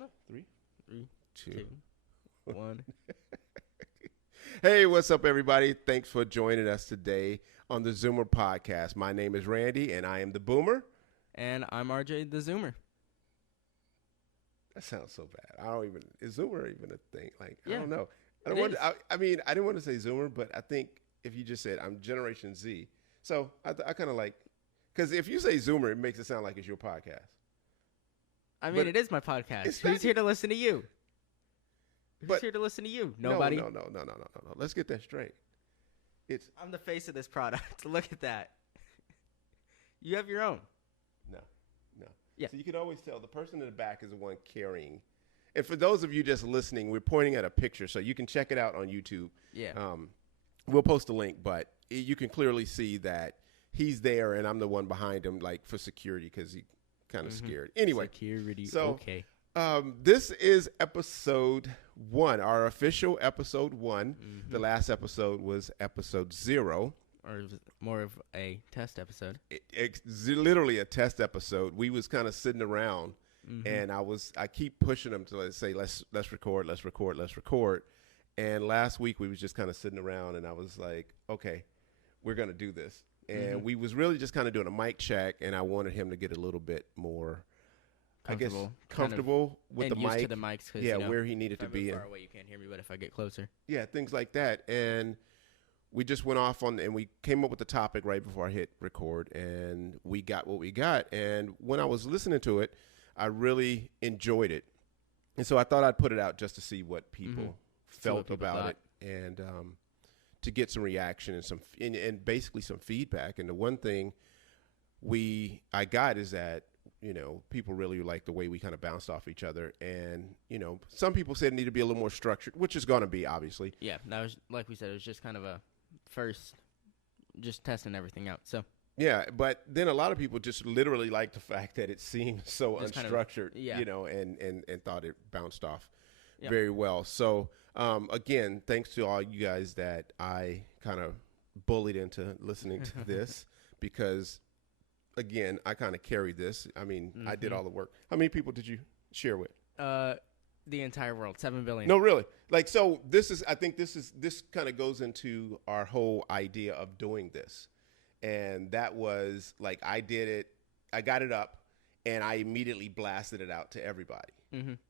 No. Three, Two, one. Hey, what's up, everybody? Thanks for joining us today on the Zoomer podcast. My name is Randy, and I am the Boomer. And I'm RJ the Zoomer. That sounds so bad. Is Zoomer even a thing? Like, Yeah, I don't know. it is. I didn't want to say Zoomer, but I think if you just said I'm Generation Z, so I kind of like, because if you say Zoomer, it makes it sound like it's your podcast. I mean, it is my podcast. Who's here to listen to you? Who's here to listen to you? Nobody. No. Let's get that straight. I'm the face of this product. Look at that. You have your own. No. Yeah. So you can always tell the person in the back is the one carrying. And for those of you just listening, we're pointing at a picture, so you can check it out on YouTube. Yeah. We'll post a link, but you can clearly see that he's there, and I'm the one behind him, like for security, because he kind of scared. Anyway, security. So, okay. This is episode 1, our official episode 1. Mm-hmm. The last episode was episode 0. Or more of a test episode. It's literally a test episode. We was kind of sitting around, and I keep pushing them to say let's record. And last week we was just kind of sitting around, and I was like, okay, we're gonna do this. And we was really just kind of doing a mic check, and I wanted him to get a little bit more, comfortable with the used mic. to the mics, Yeah, where he needed to be. If I move far away, you can't hear me, but if I get closer. Yeah, things like that. And we just went off and we came up with the topic right before I hit record, and we got what we got. And when I was listening to it, I really enjoyed it. And so I thought I'd put it out just to see what people felt about it, and to get some reaction and and basically some feedback. And the one thing I got is that, people really like the way we kind of bounced off each other. And, some people said it needed to be a little more structured, which is going to be, obviously. Yeah, that was, like we said, it was just kind of a first, just testing everything out. So yeah, but then a lot of people just literally like the fact that it seemed so just unstructured, kind of, and thought it bounced off very well. So, again, thanks to all you guys that I kind of bullied into listening to this, because, again, I kind of carried this. I mean, I did all the work. How many people did you share with? The entire world, 7 billion. No, really. Like, so I think this kind of goes into our whole idea of doing this. And that was like, I did it, I got it up, and I immediately blasted it out to everybody.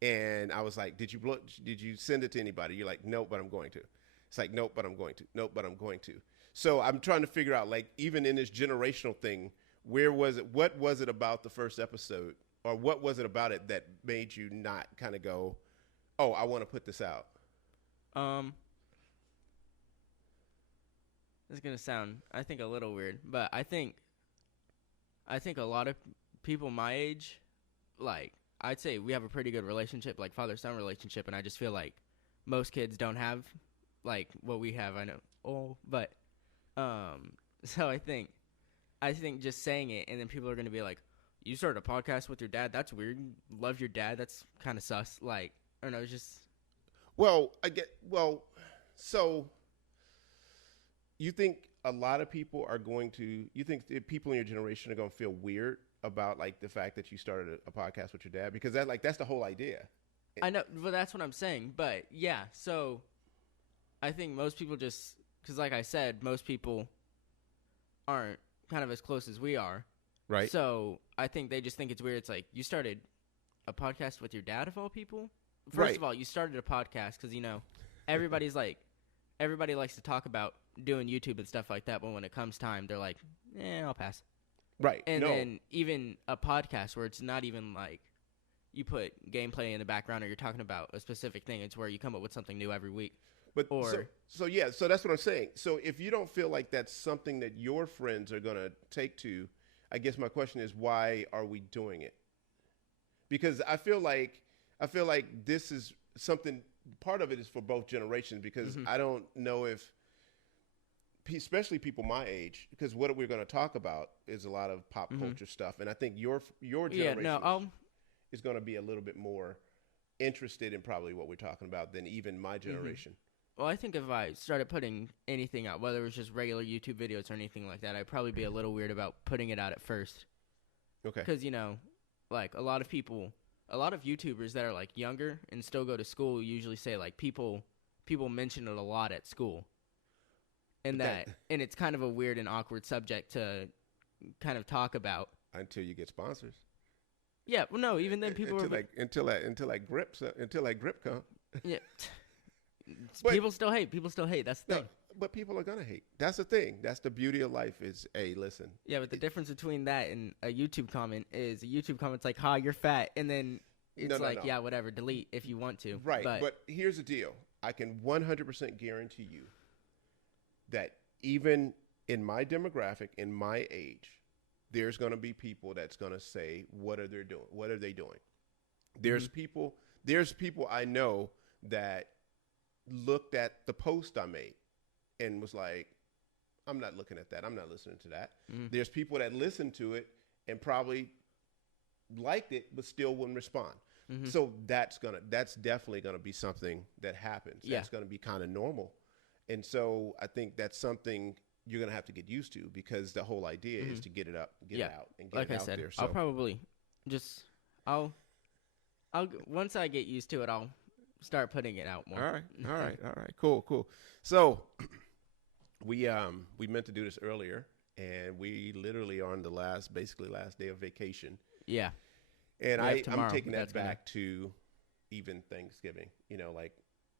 And I was like, did you send it to anybody? You're like, nope, but I'm going to. It's like, nope, but I'm going to. Nope, but I'm going to. So I'm trying to figure out, like, even in this generational thing, where was it? What was it about the first episode, or what was it about it that made you not kind of go, oh, I want to put this out? This is gonna sound, I think, a little weird, but I think a lot of people my age, like, I'd say we have a pretty good relationship, like father-son relationship, and I just feel like most kids don't have, like, what we have. I know, but so I think just saying it, and then people are gonna be like, you started a podcast with your dad? That's weird. Love your dad? That's kind of sus. Like, I don't know, it's just. So you think a lot of people are going to, you think that people in your generation are going to feel weird about, like, the fact that you started a podcast with your dad? Because that's the whole idea. I know, but that's what I'm saying. But yeah, so I think most people just, because like I said, most people aren't kind of as close as we are. Right. So I think they just think it's weird. It's like, you started a podcast with your dad, of all people? First of all, you started a podcast because, everybody likes to talk about doing YouTube and stuff like that, but when it comes time, they're like, I'll pass. Right. And then even a podcast where it's not even like you put gameplay in the background or you're talking about a specific thing. It's where you come up with something new every week. But so that's what I'm saying. So if you don't feel like that's something that your friends are going to take to, I guess my question is, why are we doing it? Because I feel like this is something, part of it is for both generations, because I don't know if, especially people my age, because what we're going to talk about is a lot of pop culture stuff. And I think your generation is going to be a little bit more interested in probably what we're talking about than even my generation. Well, I think if I started putting anything out, whether it was just regular YouTube videos or anything like that, I'd probably be a little weird about putting it out at first. Okay. Because, like, a lot of people a lot of YouTubers that are like younger and still go to school usually say like people mention it a lot at school, and and it's kind of a weird and awkward subject to kind of talk about until you get sponsors. Yeah, well, no, even then people until that grip come. Yeah, people still hate. That's the thing. But people are gonna hate. That's the thing. That's the beauty of life. Is listen. Yeah, but the difference between that and a YouTube comment is a YouTube comment's like, "Ha, you're fat," and then it's yeah, whatever, delete if you want to. Right. But here's the deal. I can 100% guarantee you that even in my demographic, in my age, there's going to be people that's going to say, what are they doing? What are they doing? There's people I know that looked at the post I made and was like, I'm not looking at that. I'm not listening to that. There's people that listened to it and probably liked it, but still wouldn't respond. So that's definitely going to be something that happens. Yeah. That's going to be kind of normal. And so I think that's something you're going to have to get used to, because the whole idea is to get it up, get it out, and get it out there. So I'll probably I'll once I get used to it, I'll start putting it out more. All right. Cool. So we meant to do this earlier, and we literally are on the last day of vacation. Yeah. And I'm taking that back to even Thanksgiving, like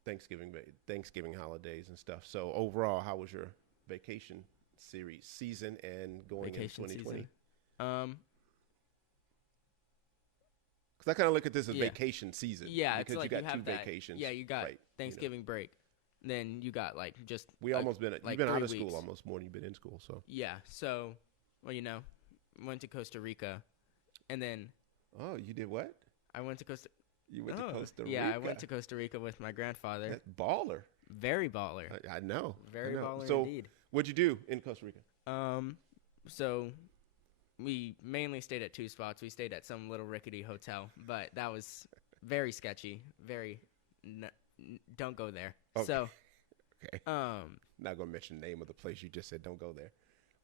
Thanksgiving holidays and stuff. So overall, how was your vacation season and going into 2020? Because I kind of look at this as vacation season. Yeah, because it's like you got have two vacations. Yeah, you got Thanksgiving break. Then you got you've been out of weeks. school almost more than you've been in school. So yeah, so went to Costa Rica, and then. Oh, you did what? I went to Costa. You went to Costa Rica. Yeah, I went to Costa Rica with my grandfather. That's baller. Very baller. I know. Very baller so, indeed. What'd you do in Costa Rica? So we mainly stayed at two spots. We stayed at some little rickety hotel, but that was very sketchy. Very, don't go there. Okay. So, okay. Not gonna mention the name of the place. You just said don't go there.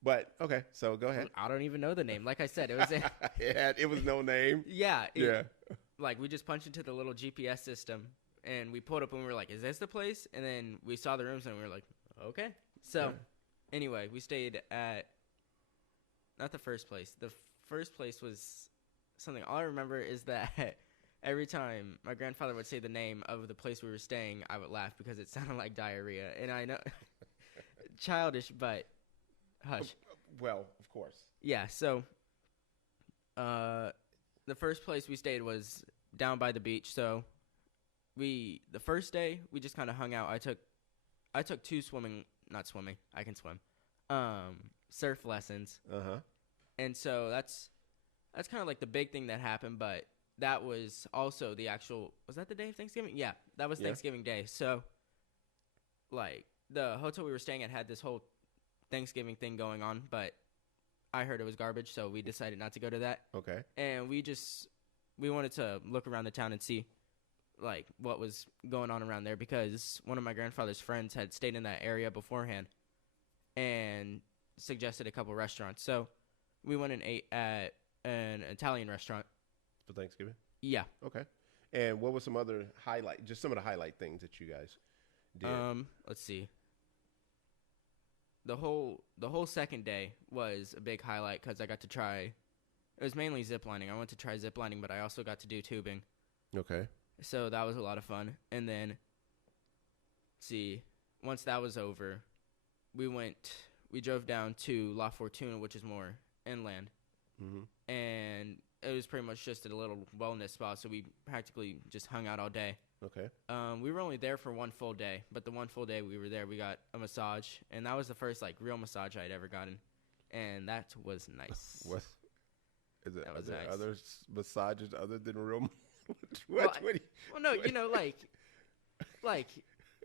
But okay, so go ahead. I don't even know the name. Like I said, it was it was no name. Yeah. We just punched into the little GPS system, and we pulled up, and we were like, "Is this the place?" And then we saw the rooms, and we were like, "Okay." So, anyway, we stayed at not the first place. The first place was something. All I remember is that every time my grandfather would say the name of the place we were staying, I would laugh because it sounded like diarrhea. And I know, childish, but. Hush. Well, of course. Yeah, so the first place we stayed was down by the beach. So the first day we just kind of hung out. I took two not swimming. I can swim. Surf lessons. Uh-huh. And so that's kind of like the big thing that happened, but that was also was that the day of Thanksgiving? Yeah, that was Thanksgiving Day. So the hotel we were staying at had this whole Thanksgiving thing going on, but I heard it was garbage, so we decided not to go to that. Okay. And we wanted to look around the town and see what was going on around there, because one of my grandfather's friends had stayed in that area beforehand and suggested a couple restaurants. So we went and ate at an Italian restaurant. For Thanksgiving? Yeah. Okay. And what was some other some of the highlight things that you guys did? Let's see. The whole second day was a big highlight because I got to try. It was mainly zip lining. I went to try zip lining, but I also got to do tubing. Okay. So that was a lot of fun. And then, once that was over, we drove down to La Fortuna, which is more inland. Mm-hmm. And it was pretty much just a little wellness spot, so we practically just hung out all day. Okay. We were only there for one full day, but the one full day we were there, we got a massage, and that was the first real massage I'd ever gotten, and that was nice. What is it? That was are there nice. Other massages other than real? Well, no, I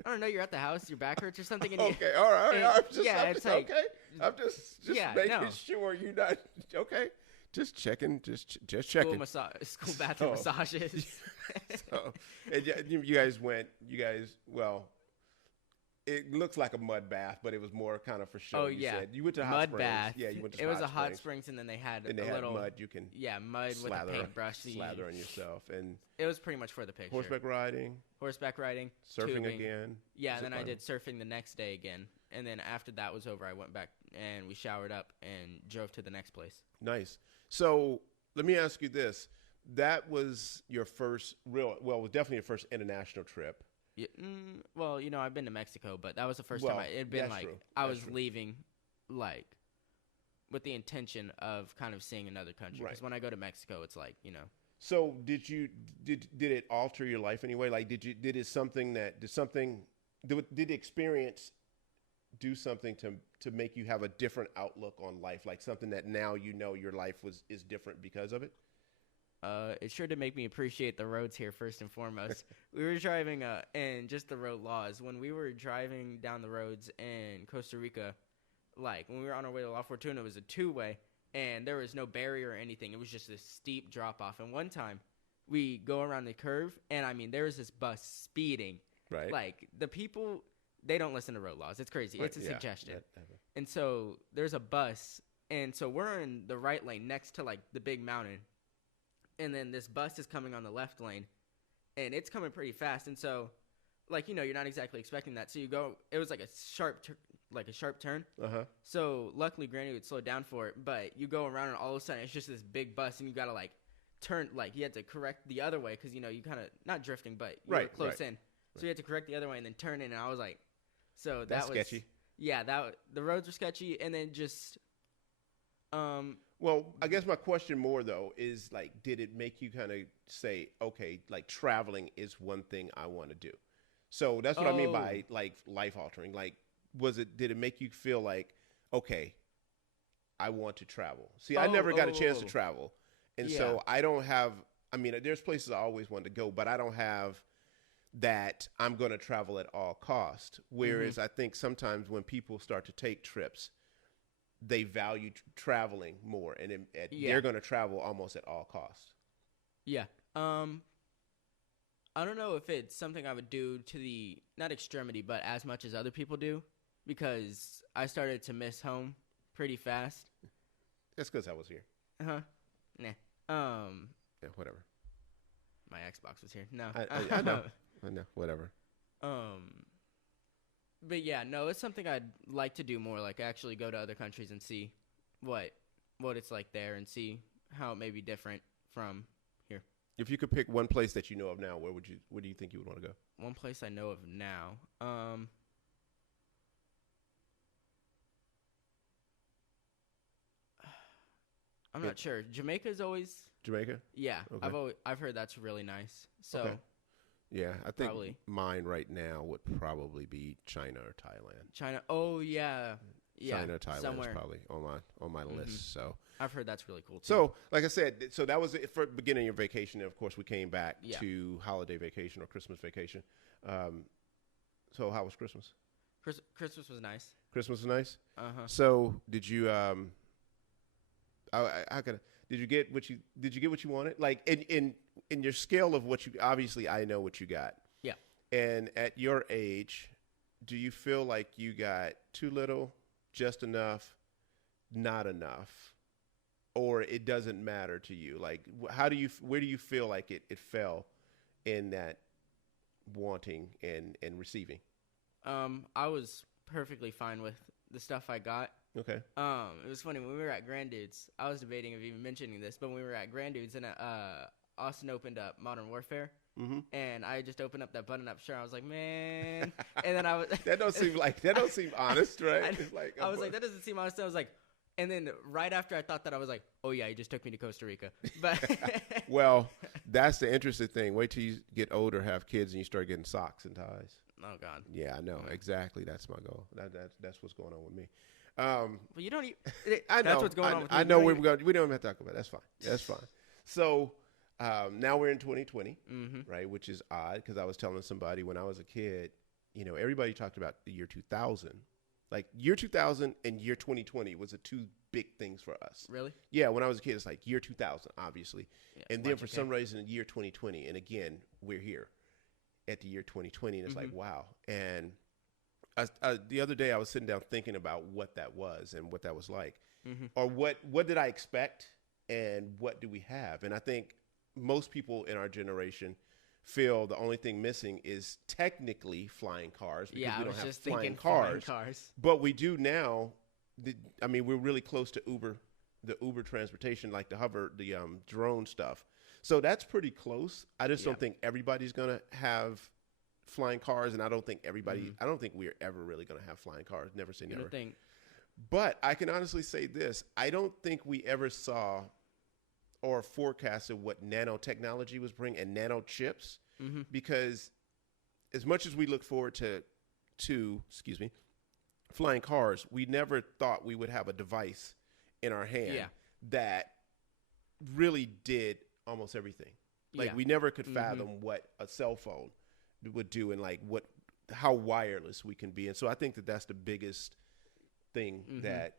don't know, you're at the house, your back hurts or something. And okay, all right. I'm just okay. I'm just making sure you're not okay. Just checking. Just checking. School bathroom massages. So, and you guys went. Well, It looks like a mud bath, but it was more kind of for show. Oh You yeah, said you went to hot mud springs. bath. Yeah, you went to It was hot a hot springs. springs, and then they had And they a had little mud you can mud with a slather, paintbrush. slather on yourself. And It was pretty much for the picture. horseback riding, surfing tubing. again. Yeah, and zip then I lining. did surfing the next day again, and then after that was over, I went back and we showered up and drove to the next place. Nice. So let me ask you this: that was your first real? Well, it was definitely your first international trip. Yeah, well, I've been to Mexico, but that was the first Well, time it'd been that's like true. I That's was true. leaving, like, with the intention of kind of seeing another country. Because Right. when I go to Mexico, it's like, So did it alter your life anyway? Like did the experience do something to make you have a different outlook on life? Like something that now your life is different because of it? It sure did make me appreciate the roads here first and foremost. We were driving, and just the road laws. When we were driving down the roads in Costa Rica, like when we were on our way to La Fortuna, it was a two-way, and there was no barrier or anything. It was just a steep drop-off. And one time, we go around the curve, and I mean, there was this bus speeding. Right. Like the people, they don't listen to road laws. It's crazy. Right, It's a yeah, suggestion. And so there's a bus, and so we're in the right lane next to like the big mountain. And then this bus is coming on the left lane, and it's coming pretty fast. And so, like, you're not exactly expecting that. So you go, it was like a sharp turn. Uh-huh. So luckily Granny would slow down for it, but you go around and all of a sudden it's just this big bus, and you got to like turn, like you had to correct the other way. Cause you kind of not drifting, but you were close in. So you had to correct the other way and then turn in. And I was like, so That's that was sketchy. Yeah. The roads were sketchy. And then just, Well, I guess my question more though is like, did it make you kind of say, okay, like traveling is one thing I want to do? So that's what I mean by like life altering. Like, did it make you feel like, okay, I want to travel? See, I never got a chance to travel. And so I don't have, I mean, there's places I always wanted to go, but I don't have that I'm going to travel at all cost. Whereas I think sometimes when people start to take trips, they value traveling more, and they're going to travel almost at all costs. Yeah. I don't know if it's something I would do to the, not extremity, but as much as other people do, because I started to miss home pretty fast. That's because I was here. Nah. Yeah, whatever. My Xbox was here. No. I know. I know. Whatever. But yeah, no, it's something I'd like to do more, like actually go to other countries and see what it's like there and see how it may be different from here. If you could pick one place that you know of now, where do you think you would want to go? One place I know of now. I'm not sure. Jamaica's always. Jamaica? Yeah, Okay. I've heard that's really nice. So Okay. Yeah, I think Probably. mine right now would probably be China or Thailand. China. Oh yeah, yeah. China or Thailand somewhere. is probably on my list. So I've heard that's really cool too. So, like I said, so that was it for beginning of vacation. And of course, we came back Yeah. to holiday vacation or Christmas vacation. So how was Christmas? Christmas was nice. Christmas was nice. Uh-huh. So did you? Did you get what you wanted? Like in your scale of what you, obviously I know what you got. Yeah. And at your age, do you feel like you got too little, just enough, not enough, or it doesn't matter to you? Like, where do you feel like it fell in that wanting and receiving? I was perfectly fine with the stuff I got. Okay. It was funny when we were at Grand Dudes. I was debating of even mentioning this, but when we were at Grand Dudes and Austin opened up Modern Warfare, and I just opened up that button-up shirt. I was like, man, and then I was that don't seem honest, right? It's like, I was like, that doesn't seem honest. I was like, and then right after I thought that, I was like, oh yeah, he just took me to Costa Rica. But well, that's the interesting thing. Wait till you get older, have kids, and you start getting socks and ties. Oh God. Yeah, I know exactly. That's my goal. That's what's going on with me. Well, you don't. I know. That's what's going on with me. I know we're going. We don't even have to talk about it. That's fine. That's fine. So now we're in 2020, right? Which is odd because I was telling somebody when I was a kid, everybody talked about the year 2000. Like year 2000 and year 2020 was the two big things for us. Really? Yeah. When I was a kid, it's like year 2000, obviously, Yeah, and then for some reason, in year 2020, and again, we're here at the year 2020, and it's like wow. And the other day I was sitting down thinking about what that was and what that was like, Mm-hmm. or what did I expect and what do we have? And I think most people in our generation feel the only thing missing is technically flying cars because Yeah, we I don't was have just flying thinking cars, flying cars. but we do now. I mean, we're really close to Uber, the Uber transportation, like the hover, the drone stuff. So that's pretty close. I just Yeah. don't think everybody's gonna have flying cars, and I don't think everybody. Mhm. I don't think we're ever really gonna have flying cars. Never say You never. don't think? But I can honestly say this: I don't think we ever saw or forecasted what nanotechnology was bringing and nano chips, Mm-hmm. because as much as we look forward to excuse me, flying cars, we never thought we would have a device in our hand Yeah. that really did almost everything. Like Yeah. we never could Mhm. fathom what a cell phone would do and like how wireless we can be. And so I think that that's the biggest thing Mhm. that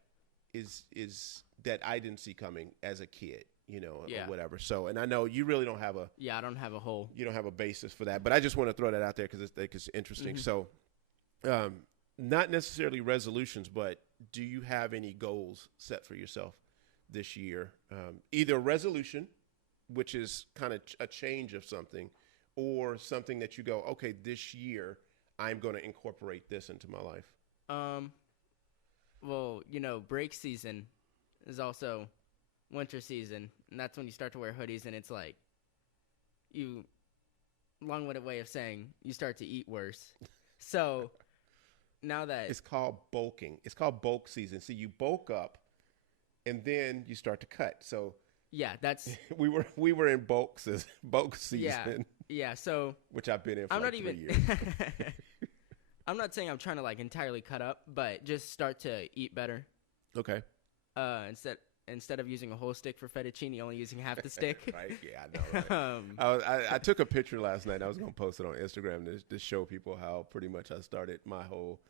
is that I didn't see coming as a kid, or Yeah. whatever. So, and I know you really don't have Yeah, I don't have a whole. a basis for that, but I just want to throw that out there because it's interesting. Mhm. So, not necessarily resolutions, but do you have any goals set for yourself this year? Either a resolution, which is kind of a change of something, or something that you go, okay, this year I'm going to incorporate this into my life. Well, break season is also winter season, and that's when you start to wear hoodies, and it's like long-winded way of saying you start to eat worse. So now that It's called bulking. It's called bulk season. See, you bulk up, and then you start to cut. So yeah, that's we were in bulk season, yeah. So which I've been in for I'm like not 3 even. years. I'm not saying I'm trying to like entirely cut up, but just start to eat better. Okay. Instead of using a whole stick for fettuccine, only using half the stick. Right. Yeah, I know. Right? I took a picture last night. I was going to post it on Instagram to show people how pretty much I started my whole,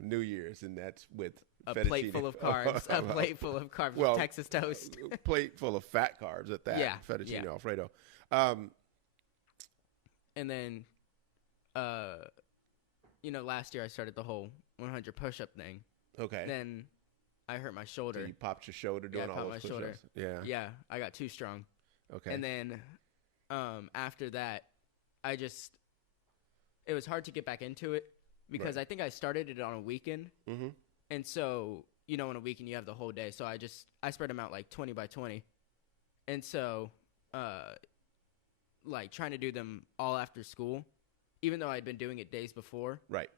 New Year's, and that's with A fettuccine. plate full of carbs. A plate full of carbs Well, with Texas toast. A plate full of fat carbs at that. Yeah, Fettuccine yeah. Alfredo. And then, last year I started the whole 100 push-up thing. Okay. Then I hurt my shoulder. So you popped your shoulder doing I all popped those my shoulder. push-ups? Yeah. Yeah, I got too strong. Okay. And then after that, it was hard to get back into it because Right. I think I started it on a weekend. Mm-hmm. And so, on a weekend you have the whole day. So I spread them out like 20 by 20. And so, like trying to do them all after school, even though I'd been doing it days before, Right.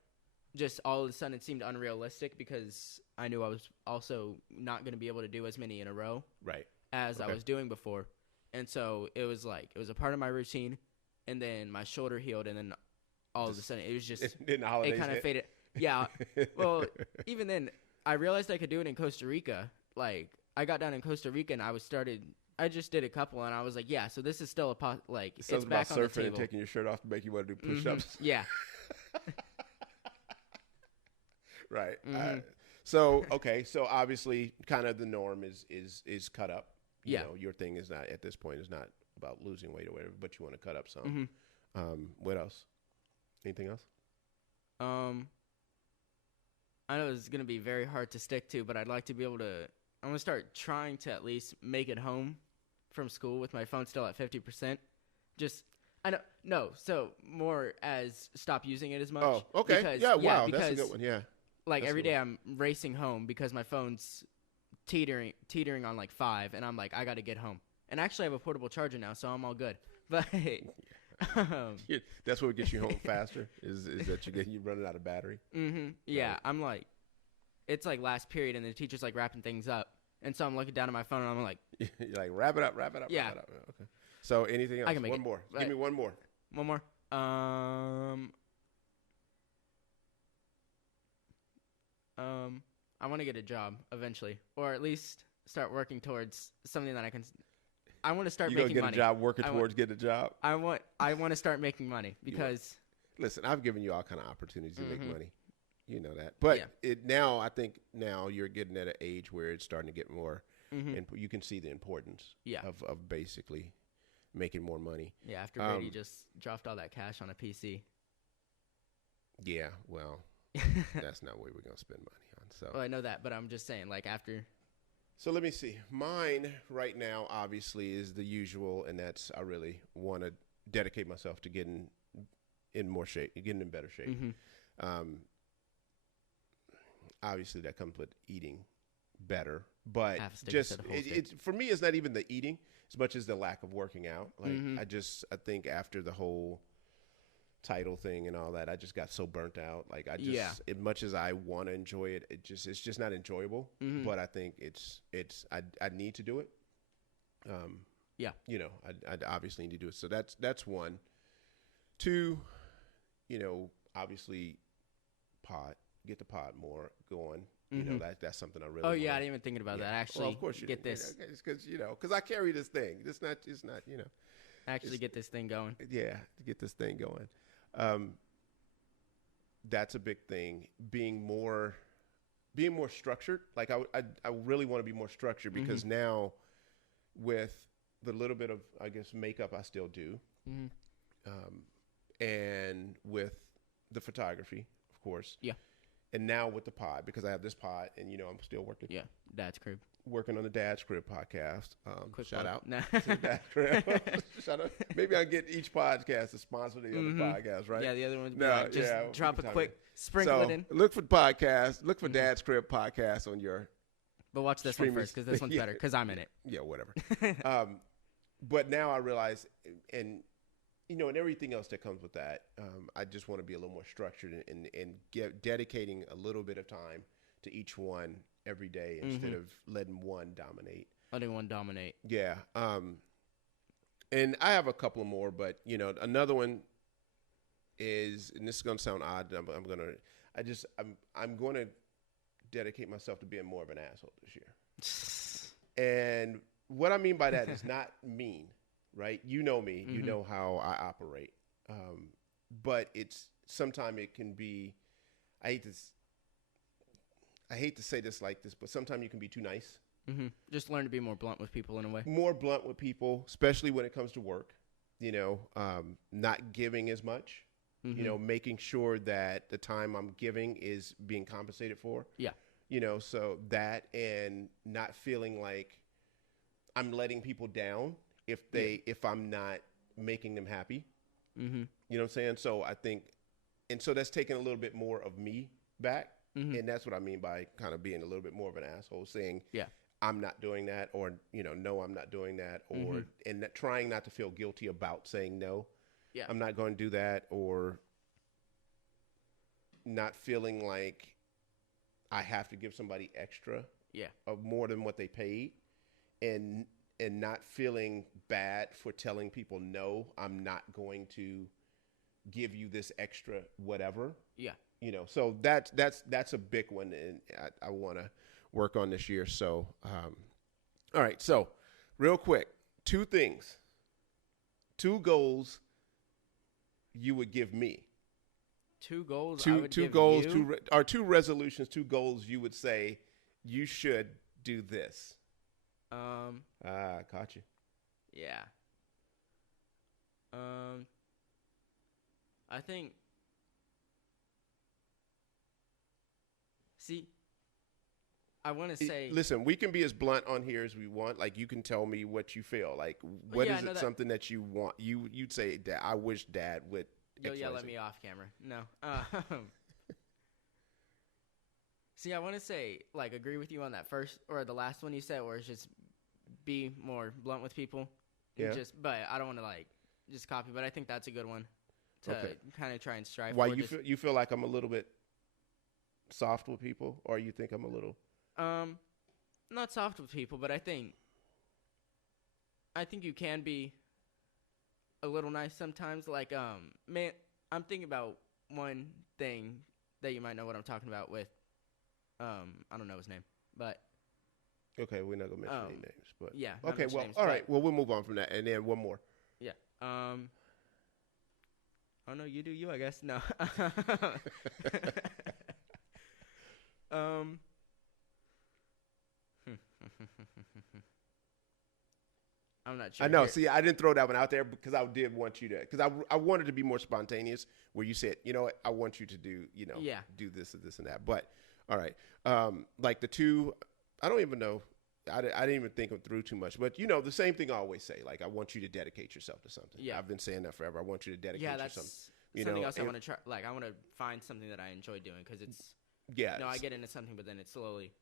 just all of a sudden it seemed unrealistic because I knew I was also not going to be able to do as many in a row Right. as I Okay. was doing before. And so it was a part of my routine, and then my shoulder healed, and then all of a sudden it was just, Then the holidays it kind of hit. faded. Yeah. Well, even then, I realized I could do it in Costa Rica. Like, I got down in Costa Rica, and I just did a couple, and I was like, yeah, so this is still it's Something about back on the surfing and table. taking your shirt off to make you want to do Mhm. push-ups. Yeah. Right. Mhm. So obviously, kind of the norm is cut up. Yeah. Your thing is not at this point is not about losing weight or whatever, but you want to cut up some. Mhm. What else? Anything else? I know it's going to be very hard to stick to, but I'd like to be able to. I'm going to start trying to at least make it home from school with my phone still at 50%. So more as stop using it as much. Oh, okay. Because, Wow, that's a because, good one. Yeah. Like That's every a good day I'm racing home because my phone's teetering on like 5, and I'm like, I got to get home. And actually I have a portable charger now, so I'm all good. But Yeah, that's what gets you home faster. Is that you running out of battery? Yeah, Right. I'm like, it's like last period, and the teacher's like wrapping things up, and so I'm looking down at my phone, and I'm like, You're like wrap it up. Yeah. Wrap it up. Okay. So anything else? I can make One it. more. Right. Give me one more. one more. I want to get a job eventually, or at least start working towards something that I can. I want to start You gonna making get money. a job working I want- towards getting a job? I want to start making money because Listen, I've given you all kind of opportunities to make Mhm. money. You know that. But Yeah. I think now you're getting at an age where it's starting to get more, Mhm. and you can see the importance Yeah. of basically making more money. after Brady just dropped all that cash on a PC. Yeah, well, That's not what we're gonna spend money on. So, Well, I know that, but I'm just saying, like after. so let me see. Mine right now, obviously, is the usual, and that's I really want to dedicate myself to getting in more shape, getting in better shape. Mm-hmm. Obviously, that comes with eating better, but Half a stick just instead of whole stick. it's for me, it's not even the eating as much as the lack of working out. Like Mhm. I think after the whole title thing and all that, I just got so burnt out. Like I just, Yeah. as much as I want to enjoy it, it's just not enjoyable. Mhm. But I think I need to do it. Yeah. You know, I obviously need to do it. So that's one. Two, you know, obviously, get the pod more going. You know, Mhm. that's something I really. Oh yeah, I wanna- didn't even think about yeah. that. Actually, Well, of course you get do. this. Because I carry this thing. It's not. You know. Actually, get this thing going. Yeah, to get this thing going. That's a big thing. Being more structured. Like I really want to be more structured because now with the little bit of I guess makeup I still do, Mhm. and with the photography, of course. Yeah. And now with the pod because I have this pod and you know I'm still working. Yeah. Dad's crib. Working on the Dad's Crib podcast. Quick Shout plug. out Nah. to the Dad's Crib. Shout out. Maybe I get each podcast to sponsor the other podcast, right? Yeah, the other one's No, like, just yeah, drop we a can quick talk sprinkle it in. Look for podcasts. Look for Dad's Crib podcast on your But watch this streaming- one first because this one's yeah. better because I'm in it. yeah, whatever. But now I realize, and you know, and everything else that comes with that, I just want to be a little more structured and dedicating a little bit of time to each one every day instead of letting one dominate. Letting one dominate. Yeah. And I have a couple more, but you know, another one is, and this is gonna sound odd. I'm gonna dedicate myself to being more of an asshole this year. And what I mean by that is not mean, right? You know me. You know how I operate. But sometimes it can be. I hate to say this like this, but sometimes you can be too nice. Just learn to be more blunt with people in a way. More blunt with people, especially when it comes to work. You know, not giving as much. You know, making sure that the time I'm giving is being compensated for. Yeah. You know, so that and not feeling like I'm letting people down if I'm not making them happy. You know what I'm saying? So I think, and so that's taking a little bit more of me back. And that's what I mean by kind of being a little bit more of an asshole, saying, Yeah. I'm not doing that, or, you know, no, I'm not doing that, or, and trying not to feel guilty about saying no. Yeah. I'm not going to do that, or not feeling like I have to give somebody extra Yeah. of more than what they paid, and not feeling bad for telling people, no, I'm not going to give you this extra whatever. Yeah. You know, so that's a big one, and I want to work on this year. So, all right. So, real quick, two goals you would give me. Two goals. I would Two give goals, you. two resolutions, two goals you would say you should do this. Caught you. Yeah. I think. See, I want to say. Listen, we can be as blunt on here as we want. Like, you can tell me what you feel. Like, what Yeah, I is know it that- something that you want? You'd say that I wish Dad would. You'll yell XYZ. at me off camera. No. See, I want to say, like, agree with you on that first or the last one you said, where it's just be more blunt with people. Yeah. But I don't want to like just copy. But I think that's a good one to Okay. kind of try and strive Why for. you feel like I'm a little bit soft with people, or you think I'm a little? Not soft with people, but I think you can be a little nice sometimes. Like, man, I'm thinking about one thing that you might know what I'm talking about with, I don't know his name, but Okay, we're not gonna mention any names, but yeah. not okay, mention well, names, all but- right. Well, we'll move on from that, and then one more. Yeah. Oh no, you do you, I guess. No. I'm not I sure. know. See, I didn't throw that one out there because I did want you to, because I wanted to be more spontaneous. Where you said, you know what, I want you to do, do this and this and that. But all right, like the two, I don't even know. I didn't even think them through too much. But the same thing I always say. Like, I want you to dedicate yourself to something. Yeah. I've been saying that forever. I want you to dedicate yourself. Something else I want to try. Like, I want to find something that I enjoy doing because it's. Yeah. I get into something, but then it slowly.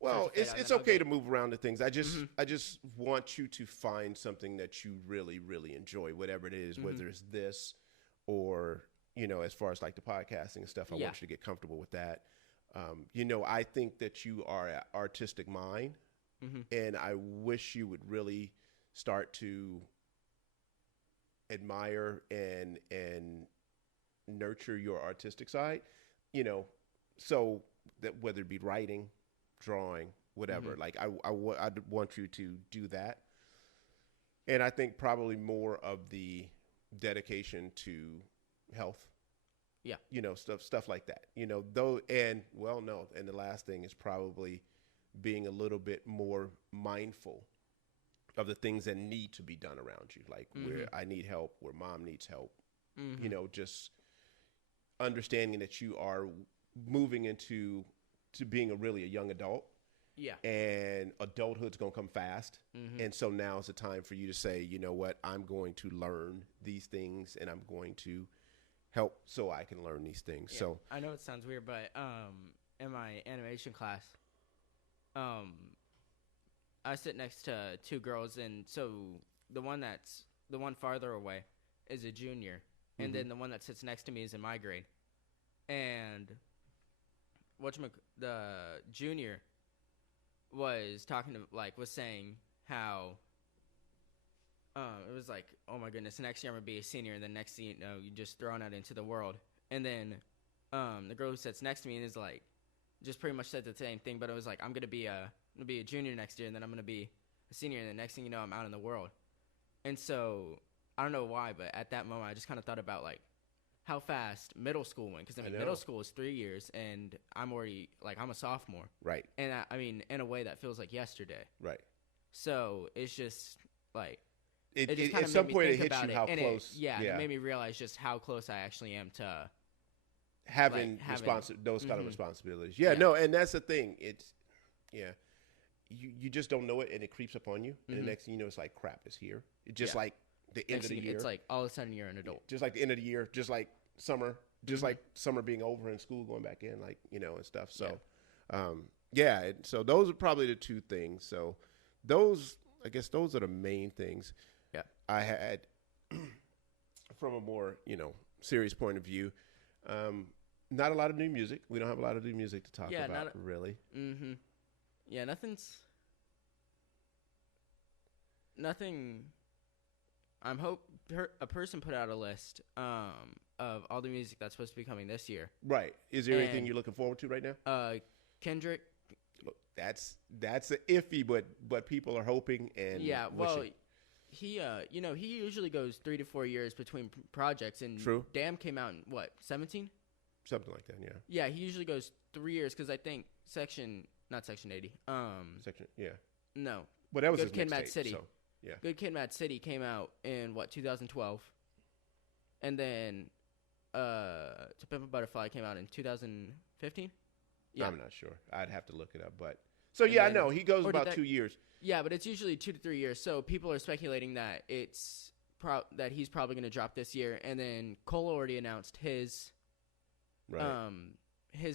Well, it's okay to move around the things. I just want you to find something that you really, really enjoy, whatever it is, whether it's this or, as far as like the podcasting and stuff, I want you to get comfortable with that. I think that you are an artistic mind, and I wish you would really start to admire and nurture your artistic side, so that whether it be writing, drawing, whatever, like I'd want you to do that. And I think probably more of the dedication to health. Yeah. Stuff like that, though. And the last thing is probably being a little bit more mindful of the things that need to be done around you. Like where I need help, where mom needs help, just understanding that you are moving into being a young adult. Yeah. And adulthood's going to come fast. And so now is the time for you to say, you know what, I'm going to learn these things and I'm going to help so I can learn these things. Yeah. So I know it sounds weird, but in my animation class, I sit next to two girls, and so the one farther away is a junior, and then the one that sits next to me is in my grade. And the junior was saying how it was like, oh my goodness, next year I'm gonna be a senior, and then next thing you know, you just thrown out into the world. And then the girl who sits next to me is like, just pretty much said the same thing, but it was like, I'm gonna be a junior next year, and then I'm gonna be a senior, and the next thing you know, I'm out in the world. And so I don't know why, but at that moment, I just kind of thought about like how fast middle school went, because middle school is 3 years, and I'm already I'm a sophomore, right? And I mean, in a way that feels like yesterday, right? So it's just like it just kind of at some point it hits you how close. It made me realize just how close I actually am to having those kind of responsibilities. Yeah, no, and that's the thing. It's you just don't know it, and it creeps up on you, and the next thing you know, it's like crap is here. It's just like the end of the year. It's like all of a sudden you're an adult. Just like the end of the year, just like summer, like summer being over and school going back in, and stuff. So, so those are probably the two things. So I guess those are the main things. Yeah, I had from a more serious point of view. Not a lot of new music. We don't have a lot of new music to talk about, really. Yeah, nothing. A person put out a list of all the music that's supposed to be coming this year. Right. Is there anything you're looking forward to right now? Kendrick. Look, that's a iffy, but people are hoping and wishing. He he usually goes 3 to 4 years between projects, and True. Damn came out in what, 17? Something like that, yeah. Yeah, he usually goes 3 years, because I think not Section 80. No. Well, that was Good his Kid, mixtape, Mad City. So, yeah. Good Kid, Mad City came out in 2012, and then To Pimp a Butterfly came out in 2015. Yeah. I'm not sure. I'd have to look it up, but so yeah, I know he goes about 2 years. Yeah, but it's usually 2 to 3 years. So people are speculating that that he's probably going to drop this year, and then Cole already announced his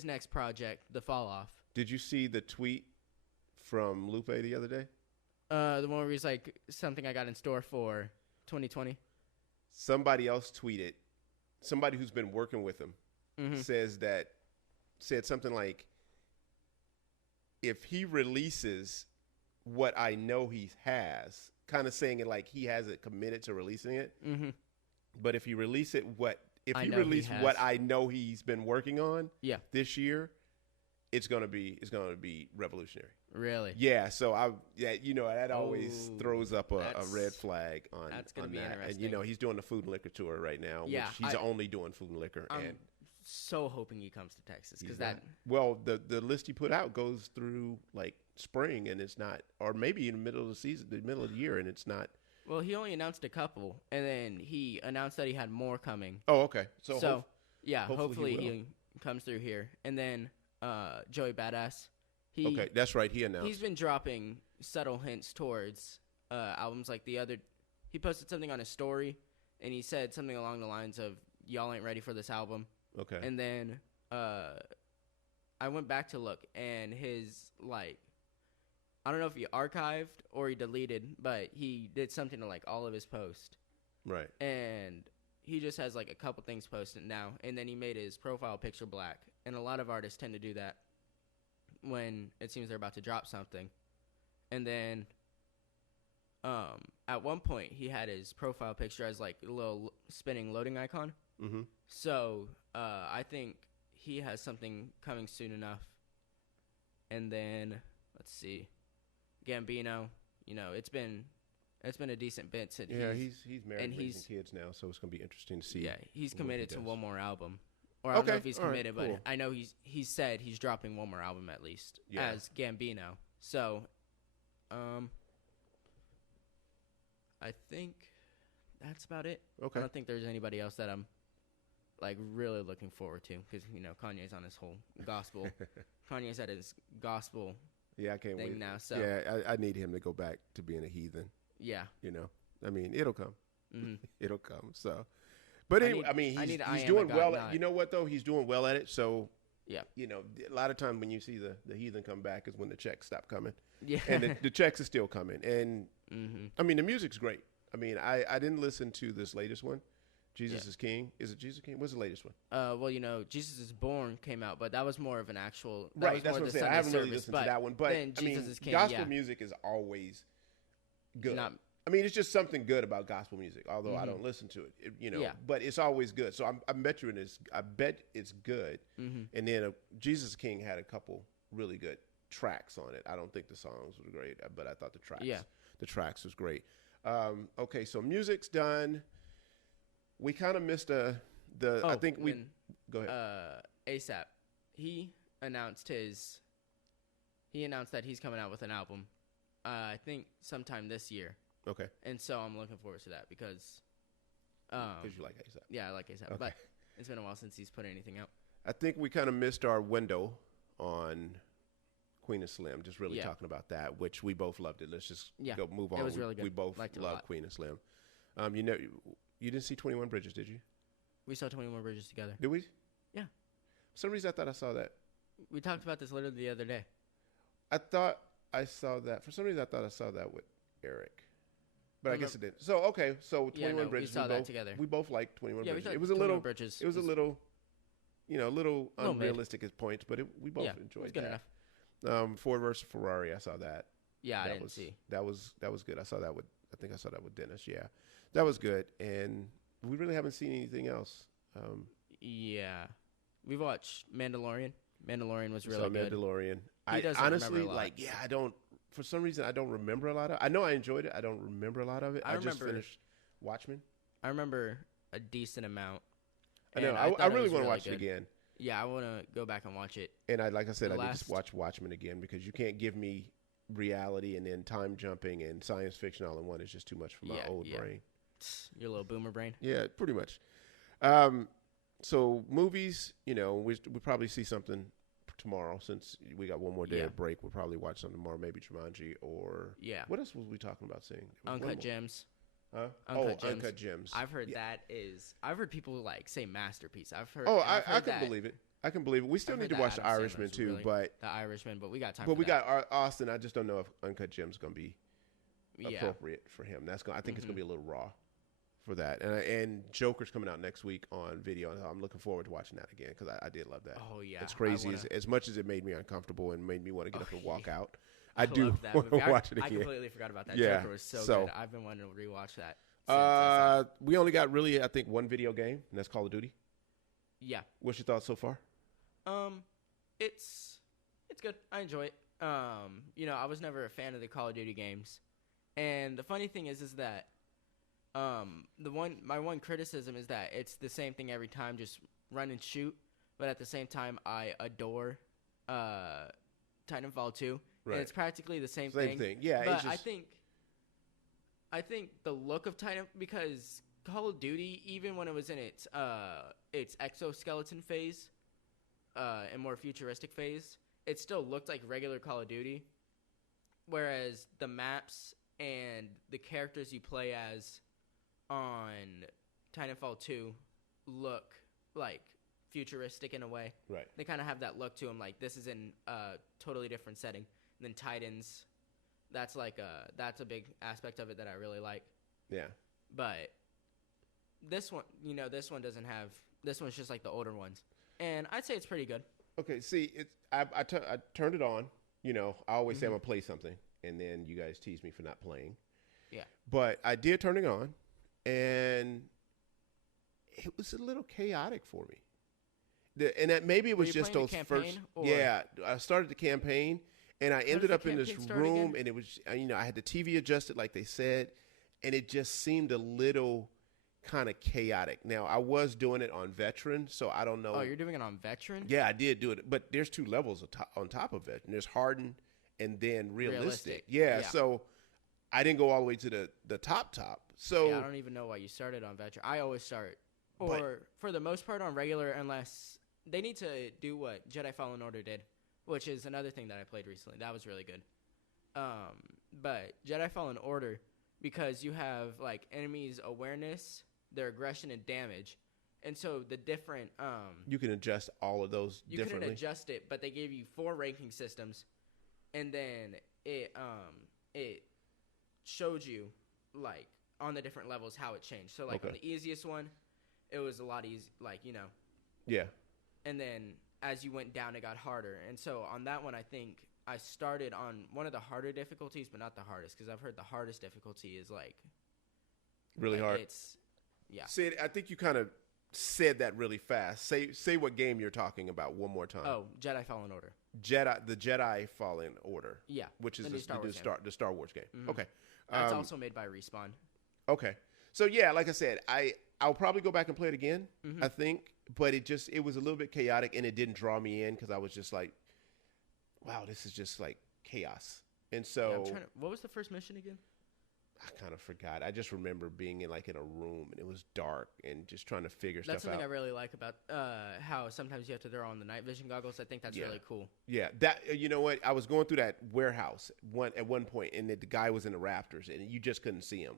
next project, The Fall Off. Did you see the tweet from Lupe the other day? The one where he's like, something I got in store for 2020. Somebody else tweeted. Somebody who's been working with him said something like, if he releases what I know he has, kind of saying it like he hasn't committed to releasing it. But if he release it, what I know he's been working on this year, it's gonna be revolutionary. Really? Yeah. So that always throws up a red flag on that's gonna on be that. interesting. And he's doing the food and liquor tour right now. Yeah, which he's only doing food and liquor. I'm so hoping he comes to Texas, because the list he put out goes through like spring, and it's not, or maybe in the middle of the season, the middle of the year, and it's not Well, he only announced a couple, and then he announced that he had more coming. Oh, okay. So yeah, hopefully he comes through here. And then Joey Badass, okay, that's right. He announced. he's been dropping subtle hints towards albums. Like he posted something on his story, and he said something along the lines of "Y'all ain't ready for this album." Okay. And then I went back to look, and his I don't know if he archived or he deleted, but he did something to all of his posts. Right. And he just has a couple things posted now, and then he made his profile picture black. And a lot of artists tend to do that when it seems they're about to drop something. And then at one point he had his profile picture as a little spinning loading icon. Mm-hmm. So I think he has something coming soon enough. And then let's see, Gambino. It's been a decent bit since. Yeah, he's married and and raising kids now, so it's gonna be interesting to see. Yeah, he's committed to one more album. Or I Okay, don't know if he's all right, committed, cool. but I know he said he's dropping one more album at least as Gambino. So, I think that's about it. Okay. I don't think there's anybody else that I'm really looking forward to because Kanye's on his whole gospel. Kanye's at his gospel Yeah, I can't thing wait. now. So Yeah, I need him to go back to being a heathen. yeah. I mean, it'll come. Mm-hmm. It'll come. So, but anyway, he's doing well. You know what though? He's doing well at it. So Yeah. A lot of times when you see the heathen come back is when the checks stop coming. Yeah. And the checks are still coming. And Mm-hmm. I mean, the music's great. I mean, I didn't listen to this latest one. Jesus is King. Is it Jesus King? What's the latest one? Well, Jesus is Born came out, but that was more of an actual. Right, that's what I'm saying. I haven't really listened to that one, but then Jesus is King, gospel music is always good. I mean, it's just something good about gospel music. Although I don't listen to it, but it's always good. So I bet it's good. Mm-hmm. And then Jesus is King had a couple really good tracks on it. I don't think the songs were great, but I thought the tracks was great. Okay, so music's done. We kind of missed I think we go ahead. ASAP. He announced that he's coming out with an album. I think sometime this year. Okay. And so I'm looking forward to that because you like ASAP. Yeah, I like ASAP. Okay. But it's been a while since he's put anything out. I think we kind of missed our window on Queen of Slim, just really talking about that, which we both loved it. Let's just go move on. It was really good. We both love Queen of Slim. You didn't see 21 Bridges, did you? We saw 21 Bridges together. Did we? Yeah. For some reason, I thought I saw that. We talked about this literally the other day. I thought I saw that. For some reason, I thought I saw that with Eric. But I guess it didn't. So, okay. So, 21 Bridges. We saw that together. We both liked 21 Bridges. We it was a little, Bridges. It was a little, unrealistic at points, but we both enjoyed it was good that. enough. Ford versus Ferrari, I saw that. Yeah, I didn't see. That was good. I think I saw that with Dennis. Yeah, that was good. And we really haven't seen anything else. Yeah, we've watched Mandalorian. Mandalorian was really good. Mandalorian. I honestly I don't. For some reason, I don't remember a lot of. I know I enjoyed it. I don't remember a lot of it. I just finished Watchmen. I remember a decent amount. I know. I really want to watch it again. Yeah, I want to go back and watch it. And like I said, I need to watch Watchmen again because you can't give me reality and then time jumping and science fiction all in one. It's just too much for my old brain. Your little boomer brain. Yeah, pretty much. So movies, we probably see something tomorrow since we got one more day of break. We'll probably watch something tomorrow, maybe Jumanji or what else was we talking about seeing? Uncut Gems. Huh? Uncut Gems. I've heard I've heard people say masterpiece. I've heard. I can believe it. I can believe it. We still need to watch The Irishman too, but The Irishman, but we got time. But we got Austin. I just don't know if Uncut Gems going to be appropriate for him. I think it's going to be a little raw for that. And Joker's coming out next week on video, and I'm looking forward to watching that again because I did love that. Oh yeah, it's crazy. As much as it made me uncomfortable and made me want to get up and walk out, I do want to watch it again. I completely forgot about that. Joker was so good. I've been wanting to rewatch that. We only got really, I think, one video game, and that's Call of Duty. Yeah. What's your thoughts so far? It's good. I enjoy it. I was never a fan of the Call of Duty games, and the funny thing is that my one criticism is that it's the same thing every time, just run and shoot. But at the same time, I adore Titanfall 2, and it's practically the same thing. Yeah, but I think I think the look of Titan, because Call of Duty, even when it was in its exoskeleton phase, and more futuristic phase, it still looked like regular Call of Duty. Whereas the maps and the characters you play as on Titanfall 2 look like futuristic in a way. Right. They kind of have that look to them, like this is in a totally different setting than Titans. That's that's a big aspect of it that I really like. Yeah. But this one, this one doesn't have. This one's just like the older ones, and I'd say it's pretty good. Okay. See, I turned it on. I always say I'm gonna play something, and then you guys tease me for not playing. Yeah. But I did turn it on, and it was a little chaotic for me. And that maybe it was just those first. Yeah, I started the campaign, and I ended up in this room, and it was I had the TV adjusted like they said, and it just seemed a little kind of chaotic. Now I was doing it on veteran, so I don't know. Oh, you're doing it on veteran? Yeah, I did do it, but there's two levels on top of veteran. There's hardened and then realistic. Yeah, so I didn't go all the way to the top. So yeah, I don't even know why you started on veteran. I always start, for the most part, on regular, unless they need to do what Jedi Fallen Order did, which is another thing that I played recently. That was really good. But Jedi Fallen Order, because you have like enemies' awareness, their aggression, and damage, and so the different you can adjust all of those differently. You can adjust it, but they gave you 4 ranking systems, and then it showed you like on the different levels how it changed. So like on the easiest one, it was a lot easy, Yeah. And then as you went down, it got harder. And so on that one, I think I started on one of the harder difficulties, but not the hardest, because I've heard the hardest difficulty is like really hard. Yeah. See, I think you kind of said that really fast. Say what game you're talking about one more time. Oh, Jedi Fallen Order. The Jedi Fallen Order. Yeah. Which is the Star Wars game. Mm-hmm. Okay. That's also made by Respawn. Okay. So yeah, like I said, I'll probably go back and play it again, I think, but it was a little bit chaotic, and it didn't draw me in because I was just like, wow, this is just like chaos. And so what was the first mission again? I kind of forgot. I just remember being in a room, and it was dark, and just trying to figure stuff out. That's something I really like about how sometimes you have to throw on the night vision goggles. I think that's really cool. Yeah, that you know what? I was going through that warehouse at one point, and the guy was in the rafters, and you just couldn't see him.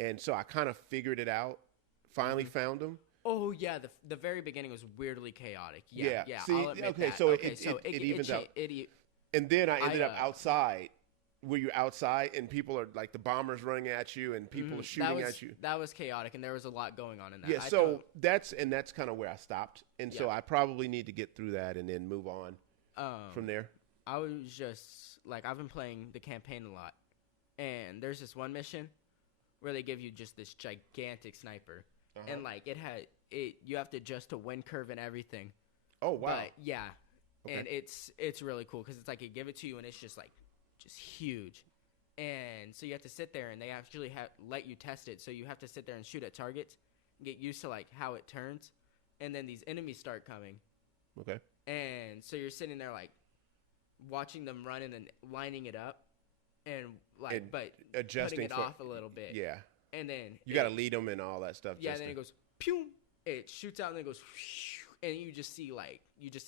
And so I kind of figured it out. Finally found him. Oh yeah, the very beginning was weirdly chaotic. Yeah. See, I'll admit that. So it evens out. And then I ended up outside. Were you outside and people are like the bombers running at you and people are shooting at you? That was chaotic, and there was a lot going on in that. Yeah, so that's kind of where I stopped, and so I probably need to get through that and then move on from there. I was just like, I've been playing the campaign a lot, and there's this one mission where they give you just this gigantic sniper, and like you have to adjust to wind curve and everything. Oh wow! But yeah, and it's really cool because it's like they give it to you and it's just huge, and so you have to sit there and they actually let you test it. So you have to sit there and shoot at targets, and get used to like how it turns, and then these enemies start coming. Okay. And so you're sitting there like watching them run and then lining it up, and but adjusting putting it off a little bit. Yeah. And then you got to lead them and all that stuff. Yeah. And then it goes pew. It shoots out and then it goes, and you just see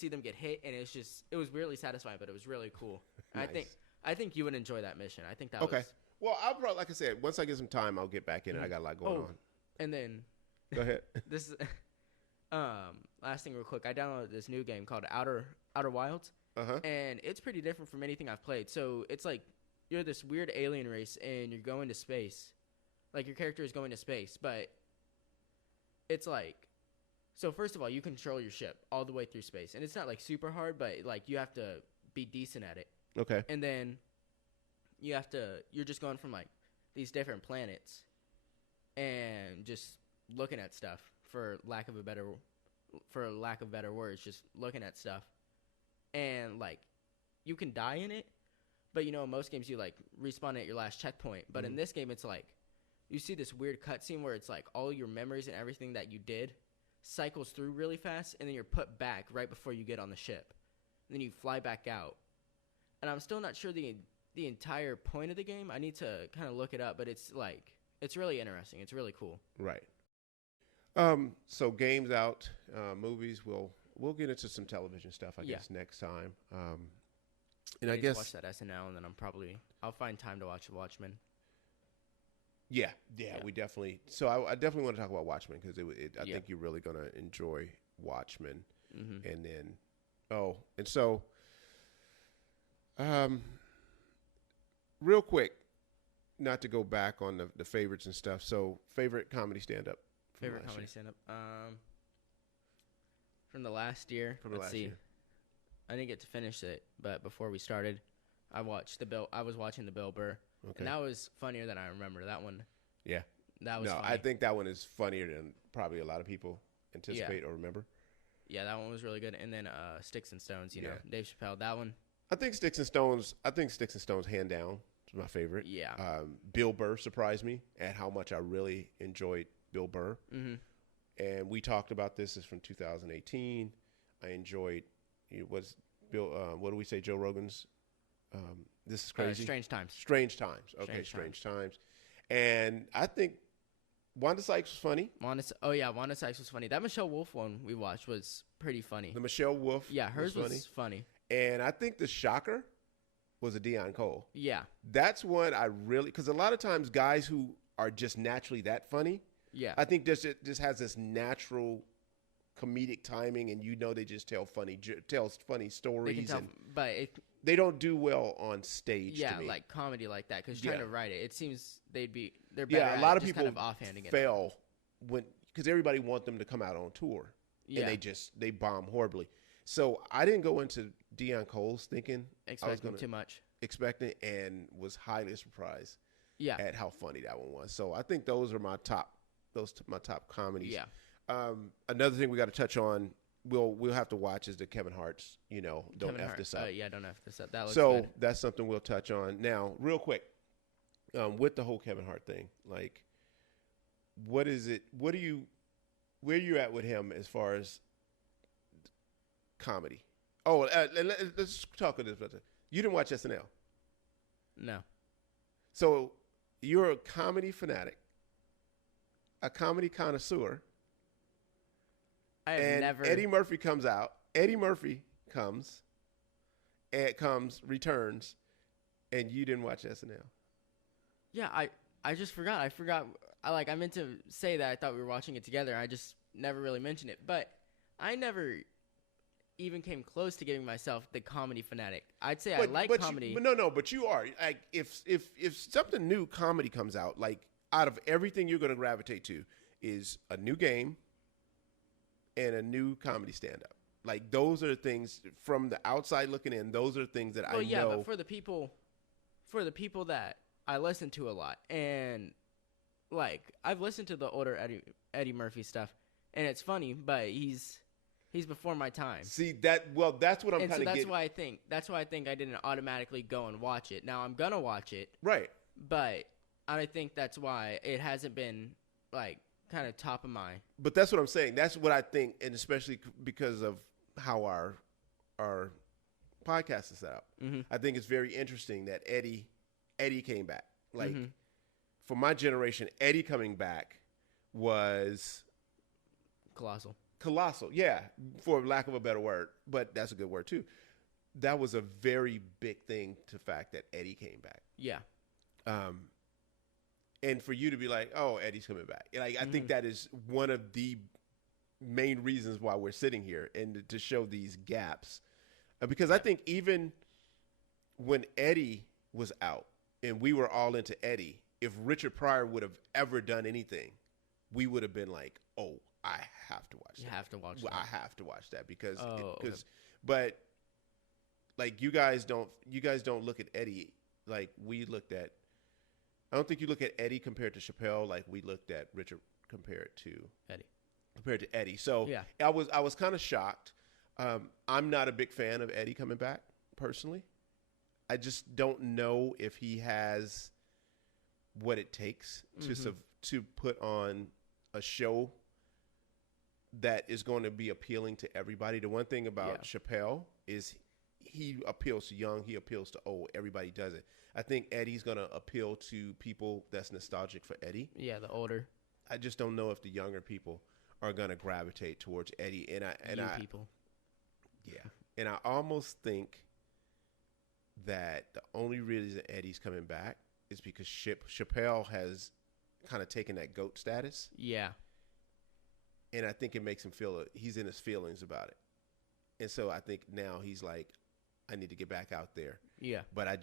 them get hit, and it was weirdly satisfying, but it was really cool. Nice. I think you would enjoy that mission. I think that was... Well, I'll probably, like I said, once I get some time, I'll get back in it. I got a lot going on. And then... Go ahead. This is... last thing real quick. I downloaded this new game called Outer Wilds. And it's pretty different from anything I've played. So it's like you're this weird alien race, and you're going to space. Like, your character is going to space, but it's like... So first of all, you control your ship all the way through space. And it's not, like, super hard, but, like, you have to be decent at it. Okay. And then you're just going from like these different planets and just looking at stuff for lack of better words, just looking at stuff. And like you can die in it, but in most games you like respawn at your last checkpoint. But in this game it's like you see this weird cutscene where it's like all your memories and everything that you did cycles through really fast, and then you're put back right before you get on the ship. And then you fly back out. And I'm still not sure the the entire point of the game. I need to kind of look it up, but it's like it's really interesting. It's really cool. Right. So games out, movies. We'll get into some television stuff, I guess, next time. And I need guess to watch that SNL, and then I'll find time to watch Watchmen. Yeah, we definitely. So I definitely want to talk about Watchmen because I think you're really gonna enjoy Watchmen, and then real quick, not to go back on the favorites and stuff. So favorite comedy stand up. Favorite comedy stand up. From the last year. Let's see. I didn't get to finish it, but before we started, I was watching the Bill Burr. Okay. And that was funnier than I remember. That one. Yeah. That was funny. I think that one is funnier than probably a lot of people anticipate or remember. Yeah, that one was really good. And then Sticks and Stones, you know, Dave Chappelle, that one. I think Sticks and Stones, hand down, is my favorite. Yeah. Bill Burr surprised me at how much I really enjoyed Bill Burr. Mm-hmm. And we talked about this. This is from 2018. I enjoyed, what do we say, Joe Rogan's? This is crazy. Strange Times. Strange Times. Okay, Strange Times. And I think Wanda Sykes was funny. Wanda Sykes was funny. That Michelle Wolf one we watched was pretty funny. The Michelle Wolf. Yeah, hers was funny. And I think the shocker was a Deion Cole. Yeah. That's one I really, because a lot of times guys who are just naturally that funny, I think it just has this natural comedic timing, and they just tell funny stories. They don't do well on stage. Yeah, to me. Like comedy like that, because trying to write it seems they're better. A lot of people kind of offhanding fail because everybody want them to come out on tour, and they bomb horribly. So I didn't go into Deion Cole's expecting too much, and was highly surprised. At how funny that one was. So I think those are my top comedies. Yeah. Another thing we got to touch on. We'll have to watch is the Kevin Hart's, Don't F This Up. Don't F This Up. That looks so good. That's something we'll touch on. Now, real quick, with the whole Kevin Hart thing, like, what is it? Where are you at with him as far as comedy? Oh, let's talk about this. You didn't watch SNL? No. So you're a comedy fanatic, a comedy connoisseur. Eddie Murphy comes out. Eddie Murphy returns, and you didn't watch SNL. Yeah, I just forgot. I meant to say that I thought we were watching it together. I just never really mentioned it, but I never even came close to giving myself the comedy fanatic. I'd say I like comedy. But you are. Like, if something new comedy comes out, like, out of everything you're going to gravitate to is a new game and a new comedy stand-up. Like, those are the things from the outside looking in. Those are things that I know. Yeah, but for the people that I listen to a lot, and like I've listened to the older Eddie Murphy stuff, and it's funny, but he's before my time. See that? Well, that's what I'm kind of getting. That's why I think I didn't automatically go and watch it. Now I'm gonna watch it, right? But I think that's why it hasn't been like kind of top of mind. But that's what I'm saying. That's what I think, and especially because of how our podcast is set up. Mm-hmm. I think it's very interesting that Eddie came back. Like, for my generation, Eddie coming back was colossal. Yeah, for lack of a better word, but that's a good word too. That was a very big thing, the fact that Eddie came back. Yeah. And for you to be like, oh, Eddie's coming back. Like, I think that is one of the main reasons why we're sitting here, and to show these gaps. Because I think even when Eddie was out and we were all into Eddie, if Richard Pryor would have ever done anything, we would have been like, oh, I have to watch that. You have to watch that. I have to watch that because but like you guys don't look at Eddie like we looked at. I don't think you look at Eddie compared to Chappelle like we looked at Richard compared to Eddie. So yeah. I was kind of shocked. I'm not a big fan of Eddie coming back personally. I just don't know if he has what it takes to put on a show that is going to be appealing to everybody. The one thing about Chappelle is he appeals to young, he appeals to old. Everybody does it. I think Eddie's gonna appeal to people that's nostalgic for Eddie. Yeah, the older. I just don't know if the younger people are gonna gravitate towards Eddie. People. Yeah, and I almost think that the only reason Eddie's coming back is because Chappelle has kind of taken that GOAT status. Yeah. And I think it makes him feel he's in his feelings about it. And so I think now he's like, I need to get back out there. Yeah. But I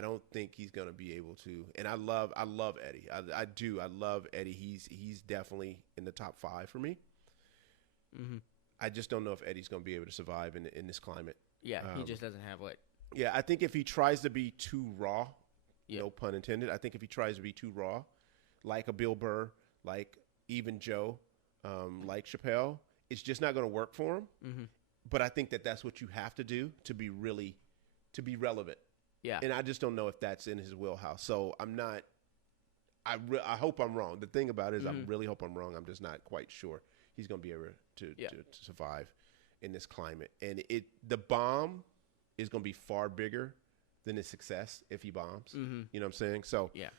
don't think he's going to be able to. And I love Eddie. I do. I love Eddie. He's definitely in the top 5 for me. Mm-hmm. I just don't know if Eddie's going to be able to survive in this climate. Yeah, he just doesn't have what. Yeah, I think if he tries to be too raw, Yep. no pun intended, I think if he tries to be too raw, like a Bill Burr, like even Joe, like Chappelle, it's just not going to work for him. Mm-hmm. But I think that that's what you have to do to be relevant. Yeah. And I just don't know if that's in his wheelhouse. So I'm not. I hope I'm wrong. The thing about it is, I really hope I'm wrong. I'm just not quite sure he's going to be able to survive in this climate. And the bomb is going to be far bigger than his success if he bombs. Mm-hmm. You know what I'm saying? So yeah.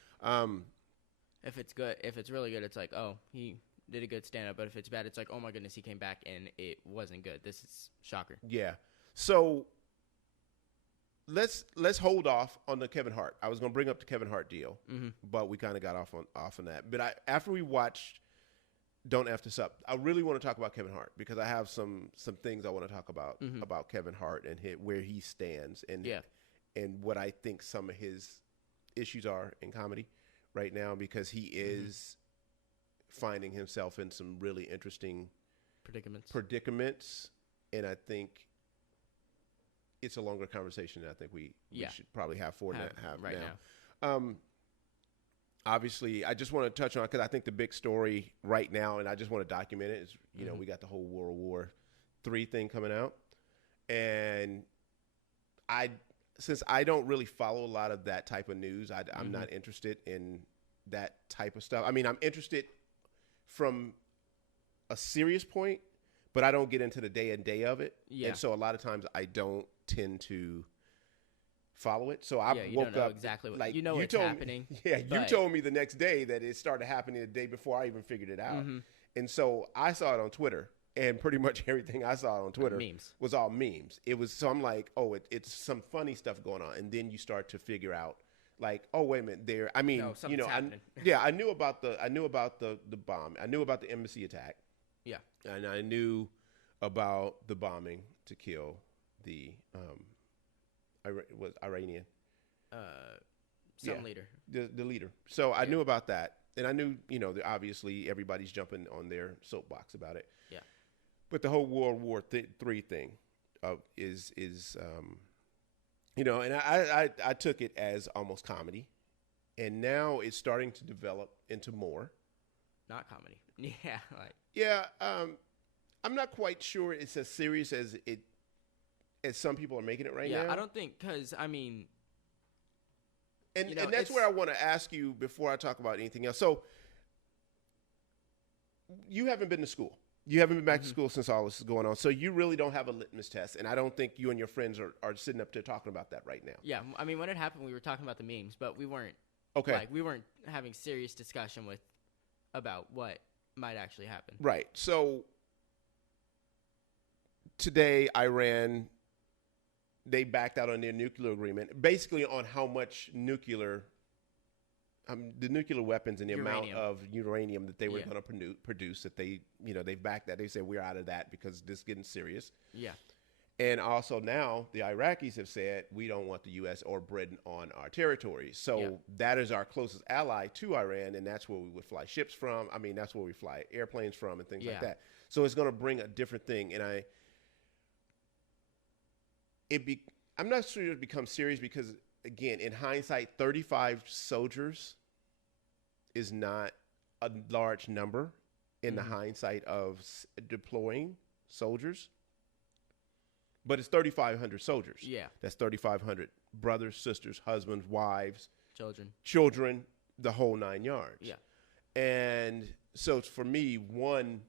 If it's good, if it's really good, it's like, oh, he did a good stand-up. But if it's bad, it's like, oh my goodness, he came back and it wasn't good. This is shocker. Yeah. So let's hold off on the Kevin Hart. I was going to bring up the Kevin Hart deal, but we kind of got off on that. But after we watched Don't F This Up, I really want to talk about Kevin Hart because I have some things I want to talk about Kevin Hart and where he stands and what I think some of his issues are in comedy right now, because he is finding himself in some really interesting predicaments, and I think it's a longer conversation than I think we should probably have right now. Obviously, I just want to touch on, because I think the big story right now, and I just want to document it, is, we got the whole World War III thing coming out. And since I don't really follow a lot of that type of news, I'm not interested in that type of stuff. I mean, I'm interested from a serious point, but I don't get into the day and day of it. Yeah. And so a lot of times I don't tend to follow it. So I woke up exactly what, like what's happening. You told me the next day that it started happening the day before I even figured it out. And so I saw it on Twitter, and pretty much everything I saw on Twitter was all memes. So I'm like, oh, it's some funny stuff going on, and then you start to figure out, like, oh, wait a minute, I mean, I knew about the bomb, I knew about the embassy attack, and I knew about the bombing to kill the Iranian leader, the leader. So I knew about that, and I knew, obviously everybody's jumping on their soapbox about it. Yeah. But the whole World War III thing is and I took it as almost comedy, and now it's starting to develop into more. Not comedy. Yeah. Yeah. I'm not quite sure it's as serious as some people are making it now. Yeah, I don't think, because, I mean. And that's where I want to ask you before I talk about anything else. So you haven't been to school. You haven't been back to school since all this is going on. So you really don't have a litmus test. And I don't think you and your friends are sitting up there talking about that right now. Yeah. I mean, when it happened, we were talking about the memes, but we weren't. Okay. Like, we weren't having serious discussion about what might actually happen. Right. So today, Iran, they backed out on their nuclear agreement, basically on how much the nuclear weapons and the amount of uranium that they were going to produce, that they backed that. They said, we're out of that because this is getting serious. Yeah. And also now the Iraqis have said, we don't want the U.S. or Britain on our territory. So that is our closest ally to Iran, and that's where we would fly ships from. I mean, that's where we fly airplanes from and things like that. So it's going to bring a different thing. And I'm not sure it becomes serious because, again, in hindsight, 35 soldiers is not a large number in the hindsight of deploying soldiers. But it's 3,500 soldiers. Yeah. That's 3,500 brothers, sisters, husbands, wives, children, the whole 9 yards. Yeah. And so for me, one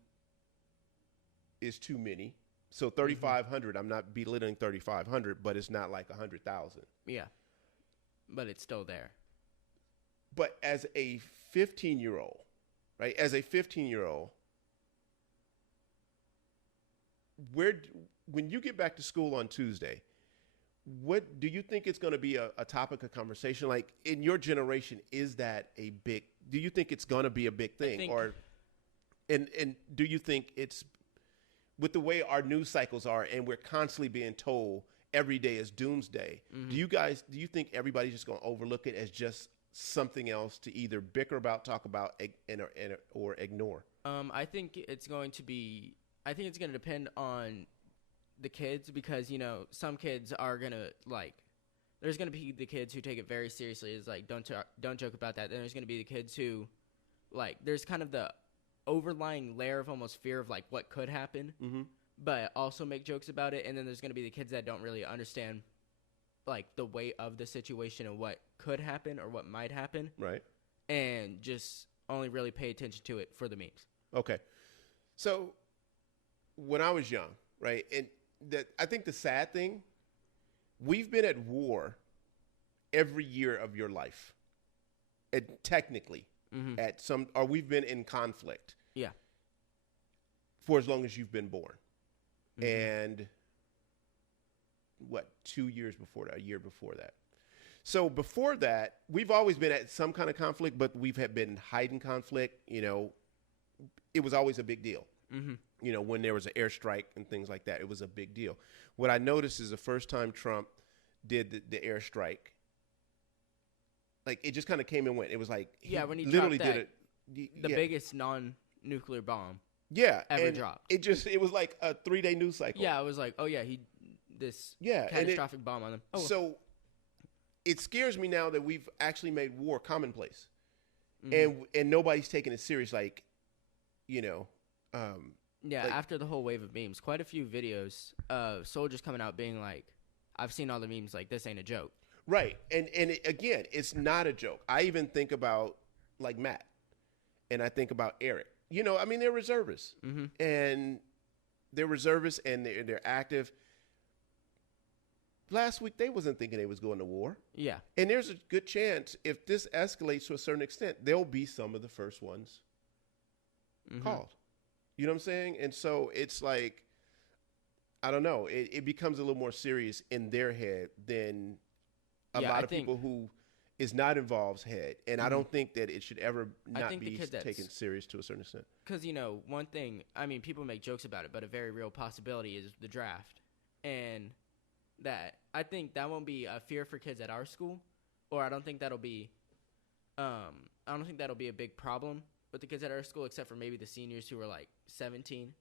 is too many. So 3,500. I'm not belittling 3,500, but it's not like 100,000. Yeah, but it's still there. But as a 15-year-old, right? As a 15-year-old, when you get back to school on Tuesday, what do you think it's going to be a topic of conversation? Like in your generation, is that a big? Do you think it's going to be a big thing, and do you think it's with the way our news cycles are, and we're constantly being told every day is doomsday? Do you think everybody's just going to overlook it as just something else to either bicker about, talk about, or ignore? I think it's going to be. I think it's going to depend on the kids because some kids are gonna there's gonna be the kids who take it very seriously. It's like don't joke about that. Then there's gonna be the kids who there's kind of the overlying layer of almost fear of what could happen, but also make jokes about it. And then there's gonna be the kids that don't really understand the weight of the situation and what could happen or what might happen, right? And just only really pay attention to it for the memes. Okay, so when I was young, right, and I think the sad thing, we've been at war every year of your life. And technically, we've been in conflict. Yeah. For as long as you've been born. And 2 years before that, a year before that. So before that, we've always been at some kind of conflict, but we've been hiding conflict. It was always a big deal. When there was an airstrike and things like that, it was a big deal. What I noticed is the first time Trump did the airstrike, it just kind of came and went. It was like when he literally dropped did the biggest non-nuclear bomb ever dropped. It was like a 3-day news cycle. Yeah, it was like, oh yeah, this catastrophic bomb on them. Oh. So it scares me now that we've actually made war commonplace, and nobody's taking it serious. After the whole wave of memes, quite a few videos of soldiers coming out being like, I've seen all the memes, this ain't a joke. Right. And again, it's not a joke. I even think about Matt, and I think about Eric. They're reservists, and they're reservists, and they're active. Last week, they wasn't thinking they was going to war. Yeah. And there's a good chance if this escalates to a certain extent, they'll be some of the first ones called. You know what I'm saying? And so it's I don't know. It becomes a little more serious in their head than a lot of people who is not involved's head. And I don't think that it should ever not be taken serious to a certain extent. Because, one thing, people make jokes about it, but a very real possibility is the draft. And I think that won't be a fear for kids at our school, or I don't think that'll be a big problem with the kids at our school, except for maybe the seniors who are 17,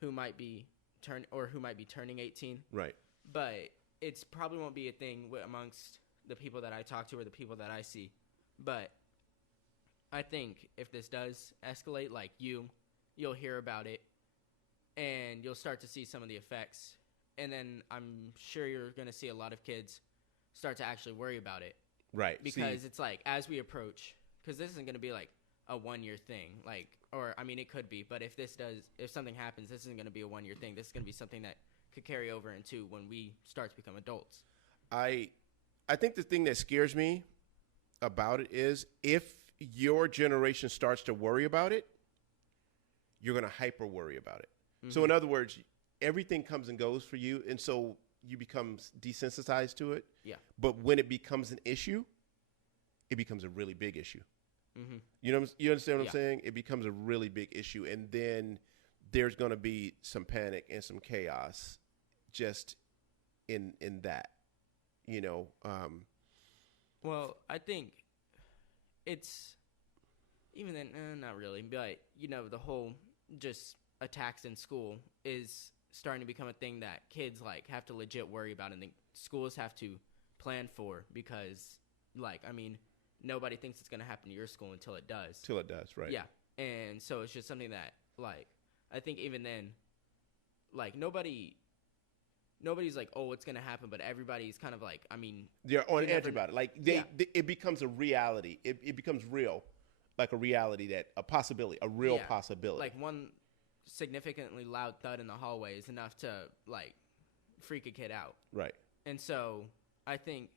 who might be turning 18. Right. But it's probably won't be a thing amongst the people that I talk to or the people that I see. But I think if this does escalate, you'll hear about it, and you'll start to see some of the effects. And then I'm sure you're going to see a lot of kids start to actually worry about it. Right. Because it's as we approach, because this isn't going to be a 1-year thing, it could be, but if something happens, this isn't going to be a 1-year thing. This is going to be something that could carry over into when we start to become adults. I think the thing that scares me about it is if your generation starts to worry about it, you're going to hyper worry about it. So in other words, everything comes and goes for you, and so you become desensitized to it. Yeah. But when it becomes an issue, it becomes a really big issue. You understand what I'm saying? It becomes a really big issue, and then there's going to be some panic and some chaos just in that, Well, I think it's even then, not really, but the whole just attacks in school is starting to become a thing that kids have to legit worry about, and the schools have to plan for, because nobody thinks it's going to happen to your school until it does. Till it does, right? Yeah. And so it's just something that, I think even then, nobody's oh, it's going to happen, but everybody's kind of they're on edge about it. It becomes a reality. It becomes real, a reality a possibility. One significantly loud thud in the hallway is enough to like freak a kid out. Right. And so I think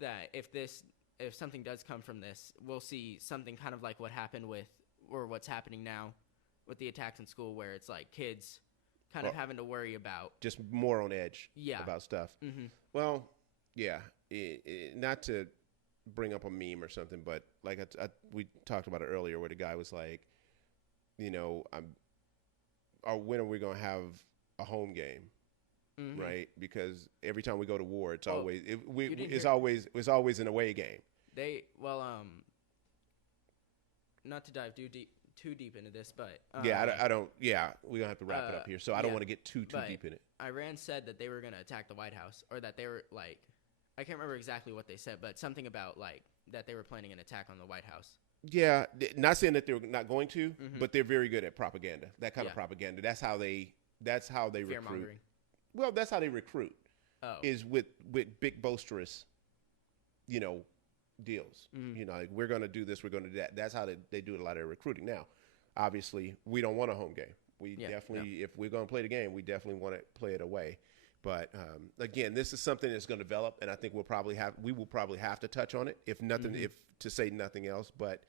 that if something does come from this, we'll see something kind of like what happened with, or what's happening now with the attacks in school, where it's like kids kind of having to worry about just more on edge Yeah. about stuff. Mm-hmm. Well, yeah, not to bring up a meme or something, but like we talked about it earlier, where the guy was like, you know, when are we going to have a home game? Mm-hmm. Right? Because every time we go to war, it's Oh, always you didn't it's hear- always an away game. Not to dive too deep into this, but Yeah, I don't. Yeah, we're gonna have to wrap it up here, so I don't yeah, want to get too but deep in it. Iran said that they were going to attack the White House, or that they were like, I can't remember exactly what they said, but something about like that they were planning an attack on the White House. Yeah, not saying that they're not going to, Mhm. but they're very good at propaganda. That kind of Yeah. propaganda. That's how they recruit. Fear-mongering. Well, that's how they recruit. Oh. Is with big boisterous, deals. Mhm. Like, we're going to do this, we're going to do that. That's how they do a lot of their recruiting. Now, obviously, we don't want a home game. We definitely, if we're going to play the game, we definitely want to play it away. But again, this is something that's going to develop, and I think we will probably have to touch on it, if nothing, if to say nothing else. But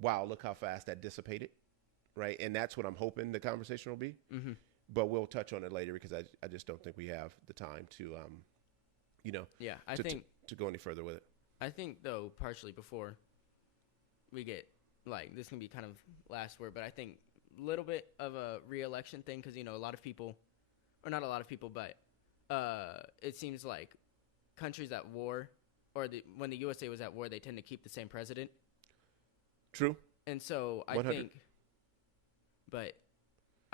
wow, look how fast that dissipated, right? And that's what I'm hoping the conversation will be. Mm-hmm. But we'll touch on it later, because I just don't think we have the time to I think to go any further with it. I think though, partially before we get like this can be kind of last word, but I think a little bit of a re-election thing, because a lot of people, or not a lot of people, but it seems like countries at war, or when the USA was at war, they tend to keep the same president. True. And so I 100.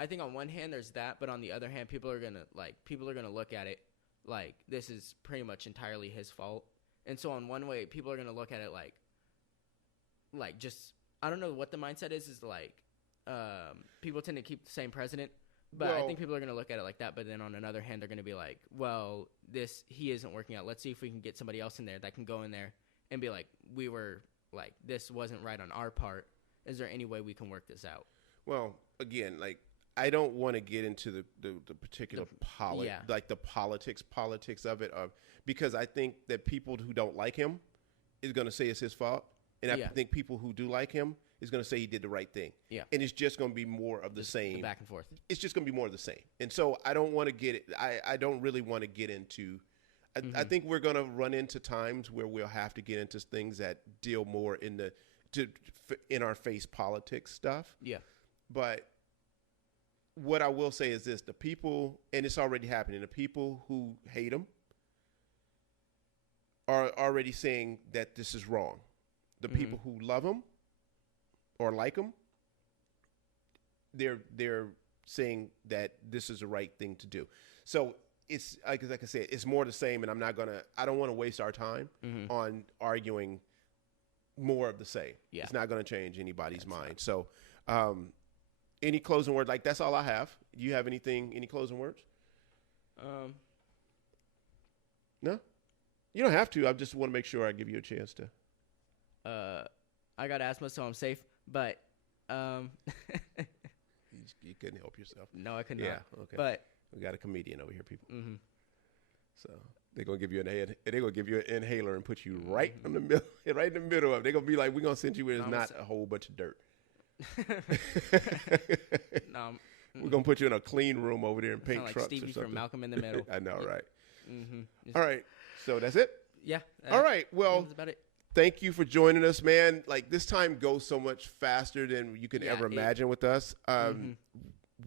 think on one hand there's that, but on the other hand, people are gonna look at it like this is pretty much entirely his fault. And so on one way, people are gonna look at it like just, I don't know what the mindset is like people tend to keep the same president, but I think people are gonna look at it like that. But then on another hand, they're gonna be like, well, he isn't working out. Let's see if we can get somebody else in there that can go in there and be like, we were like, this wasn't right on our part. Is there any way we can work this out? Well, again, like, I don't want to get into the particular like the politics of it, because I think that people who don't like him is going to say it's his fault, and I think people who do like him is going to say he did the right thing. Yeah, and it's just going to be more of the same, the back and forth. It's just going to be more of the same, and so I don't want to get it. I don't really want to get into. I think we're going to run into times where we'll have to get into things that deal more in our face politics stuff. Yeah, but what I will say is this: the people, and it's already happening, the people who hate him are already saying that this is wrong. The people who love him or like him, they're saying that this is the right thing to do. So it's like I said, it's more the same, and I don't want to waste our time on arguing more of the same. Yeah. It's not going to change anybody's mind. So, any closing words? Like, that's all I have. You have any closing words? No? You don't have to. I just want to make sure I give you a chance to. I got asthma, so I'm safe, but you couldn't help yourself. No, I could not. Yeah, okay. But we got a comedian over here, people. Mm-hmm. So they're gonna give you an inhaler and put you right in the middle, right in the middle of. They're gonna be like, we're gonna send you where there's not a whole bunch of dirt. No, we're gonna put you in a clean room over there and paint like trucks Stevie or something. from Malcolm in the Middle. I know, right? Mm-hmm. All right, so that's it. Yeah. All right. Well, that's about it. Thank you for joining us, man. Like, this time goes so much faster than you can ever imagine with us.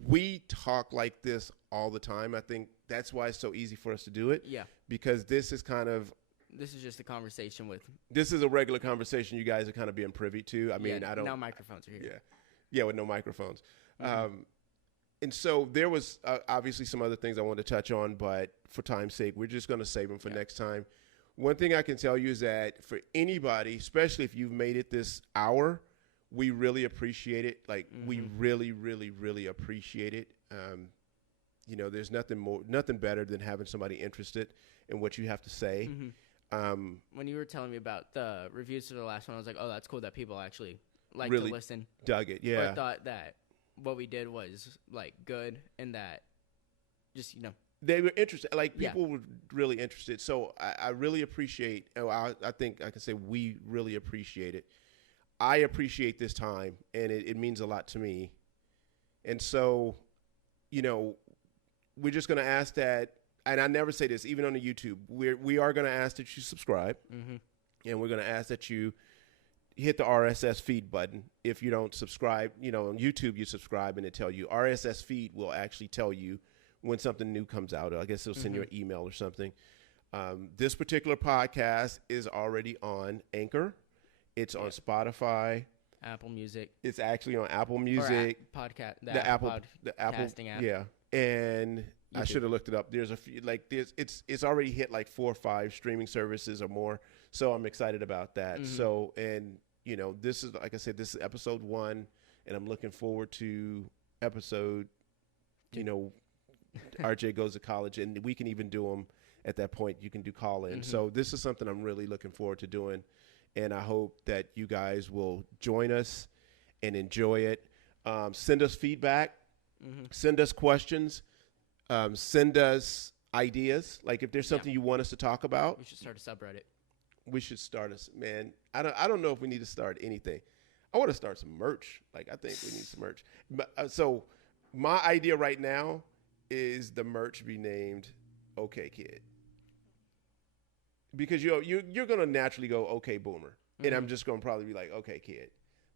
We talk like this all the time. I think that's why it's so easy for us to do it. Yeah. Because this is just a conversation with. This is a regular conversation you guys are kind of being privy to. I mean, I don't. No microphones are here. Yeah. Yeah, with no microphones. And so there was obviously some other things I wanted to touch on, but for time's sake, we're just going to save them for next time. One thing I can tell you is that for anybody, especially if you've made it this hour, we really appreciate it. Like, we really, really, really appreciate it. There's nothing better than having somebody interested in what you have to say. When you were telling me about the reviews for the last one, I was like, oh, that's cool that people actually like really to listen. Dug it, yeah. Or I thought that what we did was like good, and that just they were interested. Like Yeah. people were really interested. So I really appreciate. I think I can say we really appreciate it. I appreciate this time, and it means a lot to me. And so, we're just going to ask that. And I never say this, even on the YouTube. We are going to ask that you subscribe, and we're going to ask that you hit the RSS feed button. If you don't subscribe, on YouTube you subscribe, and it tell you RSS feed will actually tell you when something new comes out. I guess it'll send you an email or something. This particular podcast is already on Anchor. It's on Spotify. Apple Music. It's actually on Apple Music. Or podcast. The Apple podcasting app. Yeah. And I YouTube. should have looked it up. There's a few, it's already hit like 4 or 5 streaming services or more. So I'm excited about that. So, and this is, like I said, this is episode 1, and I'm looking forward to episode, RJ goes to college, and we can even do them at that point. You can do call in. So this is something I'm really looking forward to doing. And I hope that you guys will join us and enjoy it. Send us feedback. Send us questions. Send us ideas. Like if there's something you want us to talk about. We should start a subreddit. We should start man. I don't know if we need to start anything. I want to start some merch. Like I think we need some merch. But, so my idea right now is the merch be named OK Kid. Because you're going to naturally go, okay, boomer. And I'm just going to probably be like, okay, kid.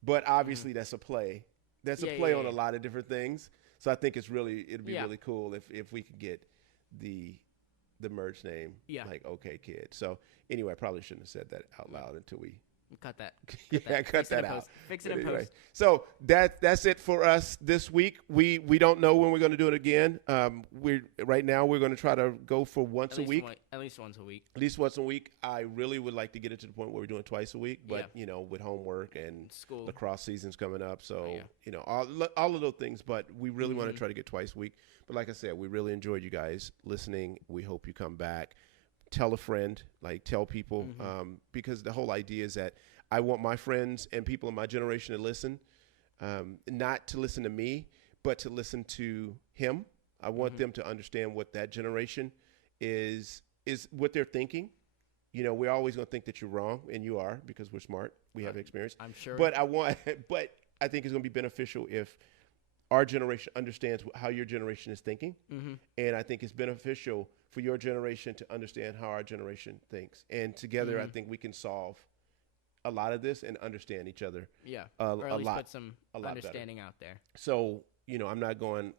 But obviously that's a play. That's a play on a lot of different things. So I think it'd be really cool if we could get the merch name like okay, kid. So anyway, I probably shouldn't have said that out loud until we cut that. Cut that out. Fix it in post. So that's it for us this week. We don't know when we're going to do it again. Right now we're going to try to go for once a week. At least once a week. At least once a week. I really would like to get it to the point where we're doing twice a week, but with homework and school, lacrosse season's coming up, so all of those things. But we really want to try to get twice a week. But like I said, we really enjoyed you guys listening. We hope you come back. Tell a friend, tell people, because the whole idea is that I want my friends and people in my generation to listen, not to listen to me, but to listen to him. I want them to understand what that generation is what they're thinking. We're always going to think that you're wrong, and you are, because we're smart. We have experience. I'm sure. But I think it's going to be beneficial if our generation understands how your generation is thinking. And I think it's beneficial for your generation to understand how our generation thinks. And together, I think we can solve a lot of this and understand each other. Yeah. Or at least put some understanding better out there. So, I'm not going,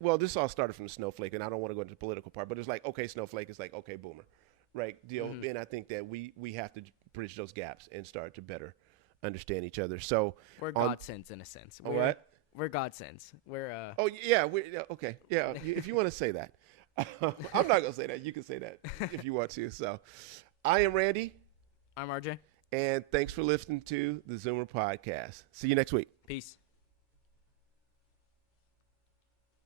well, this all started from the snowflake, and I don't want to go into the political part, but it's like, okay, snowflake is like, okay, boomer, right? Deal. And I think that we have to bridge those gaps and start to better understand each other. So we're godsends in a sense. What? We're godsends. We're Oh yeah, okay. Yeah, if you want to say that. I'm not going to say that. You can say that if you want to. So I am Randy. I'm RJ. And thanks for listening to the Zoomer Podcast. See you next week. Peace.